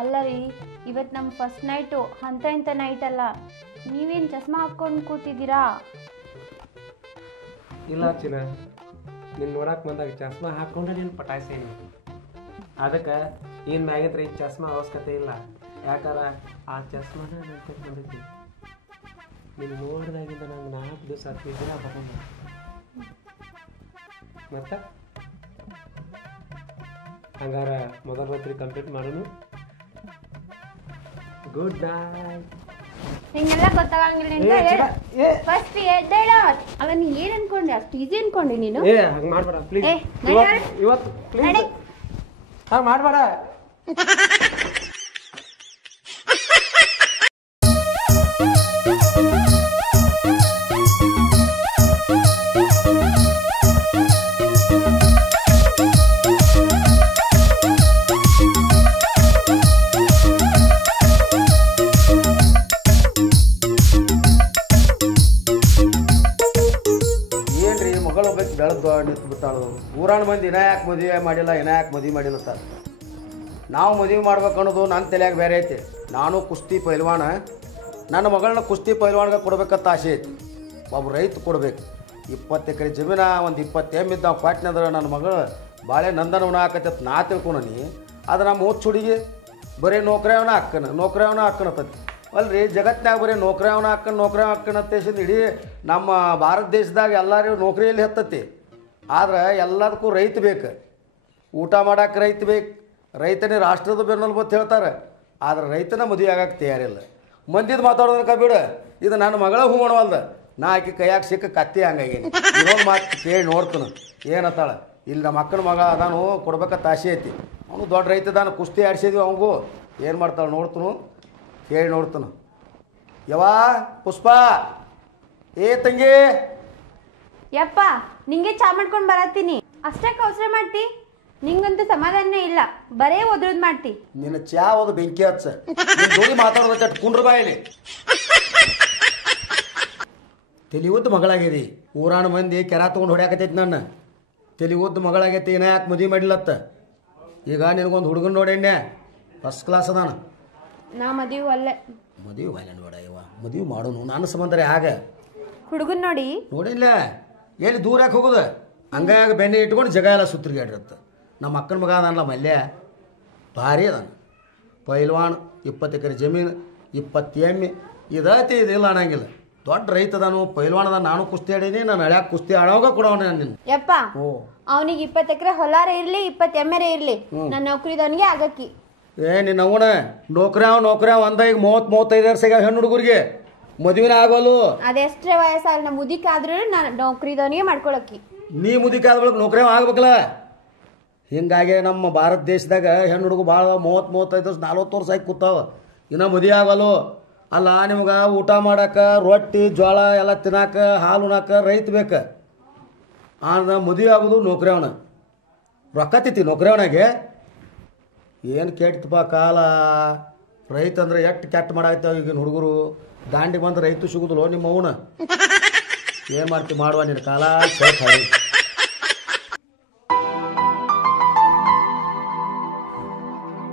ಅಲ್ಲ ರೀ, ಇವತ್ತು ನಮ್ಮ ಫಸ್ಟ್ ನೈಟು, ಅಂತ ಇಂಥ ನೈಟ್ ಅಲ್ಲ. ನೀವೇನು ಚಸ್ಮಾ ಹಾಕ್ಕೊಂಡು ಕೂತಿದ್ದೀರಾ? ಇಲ್ಲ ಚಿನ್ನ, ನೀನು ನೋಡಕ್ಕೆ ಬಂದಾಗ ಚಸ್ಮಾ ಹಾಕ್ಕೊಂಡ್ರೆ ನೀನು ಪಟಾಯಿಸೇನಿ. ಅದಕ್ಕೆ ಏನು ಮ್ಯಾಗಿದ್ರೆ ಈ ಚಸ್ಮಾ ಅವಶ್ಯಕತೆ ಇಲ್ಲ. ಯಾಕಾರ ಆ ಚಸ್ಮಾನ ನನ್ನ ಬಂದೈತಿ. ನೀನು ನೋಡಿದಾಗಿಂದ ನಂಗೆ 4 ದಿವಸ ಹತ್ತಿದ್ದೀರ ಬರೋಣ. ಮತ್ತೆ ಹಂಗಾರ ಮೊದಲ ರಾತ್ರಿ ಕಂಪ್ಲೀಟ್ ಮಾಡೋಣ. Good night. ಹಿಂಗೆಲ್ಲ ಗೊತ್ತಾಗಂಗಿಲ್ಲ. ಫಸ್ಟ್ ಎದ್ದೇಳ. ಅಲ್ಲ ನೀ ಏನ್ ಅನ್ಕೊಂಡೆ? ಅಷ್ಟು ಈಸಿ ಅನ್ಕೊಂಡೆ ನೀನು? ಹಂಗೆ ಮಾಡ್ಬೇಡ ಪ್ಲೀಸ್. ಇವತ್ತು ಪ್ಲೀಸ್ ಹಂಗೆ ಮಾಡ್ಬೇಡ. ಬೆಳೆದು ನಿಂತು ಬಿಟ್ಟಾಳು. ಊರಾಣ ಮಂದಿ ಇನ್ನ ಯಾಕೆ ಮದುವೆ ಮಾಡಿಲ್ಲ, ಇನ್ನ ಯಾಕೆ ಮದುವೆ ಮಾಡಿಲ್ಲ ಸರ್. ನಾವು ಮದುವೆ ಮಾಡ್ಬೇಕು ಅನ್ನೋದು ನನ್ನ ತಲೆಯಾಗ ಬೇರೆ ಐತಿ. ನಾನು ಕುಸ್ತಿ ಪೈಲ್ವಾನ, ನನ್ನ ಮಗಳನ್ನ ಕುಸ್ತಿ ಪೈಲ್ವಾನ್ಗೆ ಕೊಡ್ಬೇಕಂತ ಆಸೆ ಐತಿ. ಒಬ್ಬ ರೈತ ಕೊಡ್ಬೇಕು. 20 ಎಕರೆ ಜಮೀನ, ಒಂದು 20 ಎಮ್ಮೆ ಇದ್ದ ಪಾಟ್ನಂದ್ರೆ ನನ್ನ ಮಗಳು ಭಾಳ ನಂದನವನ ಹಾಕತ್ತೈತೆ ನಾ ತಿಳ್ಕೊಣಿ. ಅದು ನಮ್ಮ ಹುಚ್ಚ ಹುಡುಗಿ ಬರೀ ನೌಕರಿಯವನ ಹಾಕ್ಕನತ್ತೈತಿ. ಅಲ್ರಿ, ಜಗತ್ತಿನಾಗ ಬರೀ ನೌಕರಿಯವನ ಹಾಕ್ಕನತ್ತೇಸಿಂದ ಇಡೀ ನಮ್ಮ ಭಾರತ ದೇಶದಾಗ ಎಲ್ಲರೂ ನೌಕರಿಯಲ್ಲಿ ಹತ್ತತಿ. ಆದ್ರೆ ಎಲ್ಲದಕ್ಕೂ ರೈತ ಬೇಕು. ಊಟ ಮಾಡಕ್ಕೆ ರೈತ ಬೇಕು. ರೈತನೇ ರಾಷ್ಟ್ರದ ಬೆನ್ನೆಲುಬು ಅಂತ ಹೇಳ್ತಾರೆ. ಆದ್ರೆ ರೈತನ ಮದುವೆ ಆಗಕ್ಕೆ ತಯಾರಿಲ್ಲ. ಮಂದಿದು ಮಾತಾಡೋದಕ್ಕೆ ಬಿಡು. ಇದು ನನ್ನ ಮಗಳ ಹೂ ಮಾಡೋವಲ್ದ. ನಾ ಆಕೆ ಕೈಯಾಗ ಸಿಕ್ಕ ಕತ್ತಿ ಹಂಗಾಗೀನಿ. ಇನ್ನೊಂದು ಮಾತು ಕೇಳಿ ನೋಡ್ತಾನೆ ಏನತ್ತಾಳ. ಇಲ್ಲಿ ನಮ್ಮ ಅಕ್ಕನ ಮಗ ಅದಾನು, ಕೊಡ್ಬೇಕಂತ ಆಸೆ ಐತಿ. ಅವನು ದೊಡ್ಡ ರೈತ ಅದಾನು, ಕುಸ್ತಿ ಆಡಿಸಿದ್ವಿ ಅವನಿಗೂ. ಏನು ಮಾಡ್ತಾಳೆ ನೋಡ್ತಾನು, ಕೇಳಿ ನೋಡ್ತಾನು. ಯವಾ ಪುಷ್ಪ, ಏ ತಂಗಿ. ಯಪ್ಪ, ನಿಂಗೆ ಚಾ ಮಾಡ್ಕೊಂಡು ಬರತ್ತೀನಿ. ಅಷ್ಟಕ್ಕೆ ಅವಸರ ಮಾಡ್ತಿ? ನಿಂಗಂತೂ ಸಮಾಧಾನ ಇಲ್ಲ, ಬರೇ ಒದ್ರದ್ ಮಾಡ್ತಿ. ನಿನ್ನ ಚಾ ಓದು ಬೆಂಕಿ ಹಚ್ಚ. ಜೋಡಿ ಮಾತಾಡೋದ ಕುಂಡ್ರ ಬಾಯಿಲಿ. ತಲಿ ಉದ್ದ ಮಗಳಾಗ್ಯದಿ. ಊರಾಣ ಮಂದಿ ಕೆರ ತೊಗೊಂಡು ಹೊಡ್ಯಾಕತೈತಿ. ನನ್ನ ತಲಿ ಉದ್ದ ಮಗಳಾಗೈತಿ. ಇನ್ನ ಯಾಕೆ ಮದುವೆ ಮಾಡಿಲ್ಲತ್ತ? ಈಗ ನಿನಗೊಂದು ಹುಡುಗನ ನೋಡೇನೆ, ಫಸ್ಟ್ ಕ್ಲಾಸ್ ಅದಾನ. ನಾ ಮದುವೆ ಒಲ್ಲೆ. ಮದುವೆ ಒಲ್ಲೆ ನೋಡ ಇವ. ಮದುವೆ ಮಾಡೋನು ನನ್ನ ಸಂಬಂಧ ಆಗ. ಹುಡುಗನ್ ನೋಡಿಲ್ಲ. ಎಲ್ಲಿ ದೂರ ಯಾಕೆ ಹೋಗೋದು? ಹಂಗಾಗ ಬೆನ್ನೆ ಇಟ್ಕೊಂಡು ಜಗ ಎಲ್ಲ ಸುತ್ತರಿಗಾಡಿರತ್ತ. ನಮ್ಮ ಅಕ್ಕನ ಮಗ ಅದಾನಲ್ಲ ಮಲ್ಯ, ಭಾರಿ ಅದಾನ. ಪೈಲ್ವಾನ್, 20 ಎಕರೆ ಜಮೀನು, 20 ಎಮ್ಮೆ. ಇದೈತಿ ಇದಿಲ್ಲ ಅನ್ನಂಗಿಲ್ಲ. ದೊಡ್ಡ ರೈತ ಅದಾನು, ಪೈಲ್ವಾನ್ ಅದ. ನಾನು ಕುಸ್ತಿ ಆಡೀನಿ. ನಾನು ಹಳ್ಯಾಕ ಕುಸ್ತಿ ಆಡೋವಾಗ ಕೊಡೋಣ ನಿನ್ನ. ಯಪ್ಪ, ಅವನಿಗೆ 20 ಎಕರೆ ಹೊಲಾರ ಇರ್ಲಿ, 20 ಎಮ್ಮೆರೆ ಇರ್ಲಿ, ನನ್ನ ನೌಕರಿದವನಿಗೆ ಆಗಕ್ಕಿ. ನಿನ್ನ ಅವನ ನೌಕರಿ ಒಂದ ಈಗ 30-35 ವರ್ಷ ಹೆಣ್ಣು ಹುಡುಗರಿಗೆ ಮದುವೆನ ಆಗೋಲು. ಅದೆಷ್ಟೇ ವಯಸ್ಸಾಗಲ್ಲ, ನಾ ಮುದಿಕಾದ್ರೂ ನಾನು ನೌಕರಿದವನಿಗೆ ಮಾಡ್ಕೊಳಕ್ಕಿ. ನೀ ಮುದಿಕಾದ ಬಳಿಕ ನೌಕರಿ ಆಗ್ಬೇಕಲ್ಲ. ಹಿಂಗಾಗಿ ನಮ್ಮ ಭಾರತ ದೇಶದಾಗ ಹೆಣ್ಣು ಹುಡುಗ ಭಾಳ 30-35 ವರ್ಷ 40 ವರ್ಷ ಆಗಿ ಕೂತಾವ, ಇನ್ನು ಮದುವೆ ಆಗೋಲು. ಅಲ್ಲ, ನಿಮ್ಗೆ ಊಟ ಮಾಡಕ್ಕೆ ರೊಟ್ಟಿ ಜೋಳ ಎಲ್ಲ ತಿನ್ನಾಕ, ಹಾಲು ಉಣಾಕ ರೈತ ಬೇಕು. ಮದುವೆ ಆಗೋದು ನೌಕರಿ ಅವನ. ರೊಕ್ಕ ತಿತ್ತಿ ನೌಕರಿ ಅವನಾಗೆ. ಏನು ಕೆಟ್ಟಪ್ಪ ಕಾಲ. ರೈತ ಅಂದ್ರೆ ಎಷ್ಟು ಕೆಟ್ಟ ಮಾಡಾಕ್ತಾವ ಈಗಿನ ಹುಡುಗರು. ದಾಂಡಿ ಬಂದು ರೈತ ಸಿಗುದಿಲ್ಲ ನಿಮ್ಮ ಅವನ. ಏನು ಮಾಡ್ತೀವಿ ಮಾಡುವ ನಿನ್ನ ಕಾಲ.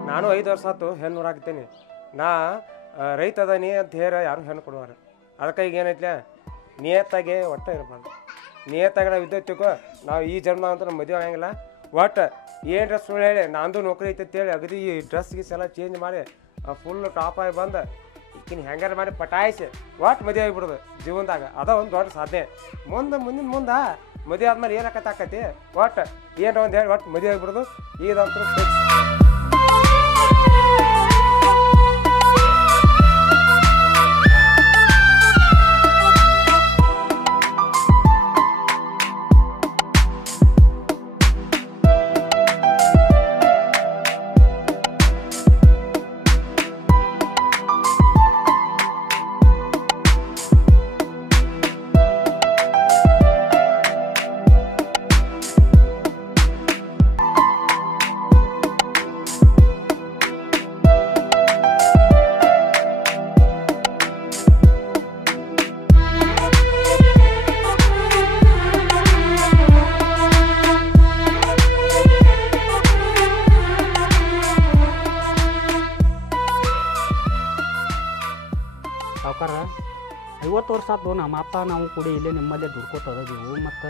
ನಾನು 5 ವರ್ಷ ಆಯ್ತು ಹೆಣ್ಣು ನೋಡಾಕ್ತೇನೆ. ನಾ ರೈತ ಅದಾನಿ ಅಂತ ಹೇರ ಯಾರು ಹೆಣ್ಣು ಕೊಡುವಾರ. ಅದಕ್ಕೆ ಈಗ ಏನೈತ್ಲ, ನಿಯತ್ತಾಗೆ ಒಟ್ಟು ಇರಬಾರ್ದು. ನಿಯತ್ತಾಗಿ ನಾವು ಇದ್ದೋ ನಾವು ಈ ಜನ್ಮ ಅಂತ ನಮ್ಮ ಮದುವೆ ಆಗಂಗಿಲ್ಲ. ಒಟ್ಟು ಏನು ಡ್ರೆಸ್ ಸುಳ್ಳು ಹೇಳಿ ನಂದು ನೌಕರಿ ಐತೆ ಅಂತೇಳಿ ಅಗದಿ ಈ ಡ್ರೆಸ್ ಗೀಸ್ ಎಲ್ಲ ಚೇಂಜ್ ಮಾಡಿ ಫುಲ್ ಟಾಪ್ ಆಗಿ ಬಂದು ಈಕಿನ ಹೆಂಗಾರ ಮಾಡಿ ಪಟಾಯಿಸಿ ಒಟ್ಟು ಮದುವೆ ಆಗಿಬಿಡೋದು ಜೀವನದಾಗ. ಅದ ಒಂದು ದೊಡ್ಡ ಸಾಧನೆ. ಮುಂದೆ ಮದುವೆ ಆದ್ಮೇಲೆ ಏನಾಕತ್ತಾಕತಿ, ಒಟ್ಟು ಏನರ ಒಂದು ಹೇಳಿ ಒಟ್ಟು ಮದುವೆ ಆಗಿಬಿಡೋದು. ಇದಂತೂ 50 ವರ್ಷ ಆತು ನಮ್ಮ ಅಪ್ಪ ನಾವು ಕೂಡ ಇಲ್ಲೇ ನಿಮ್ಮಲ್ಲೇ ದುಡ್ಕೋತ ಅದಾಗಿವು ಮತ್ತು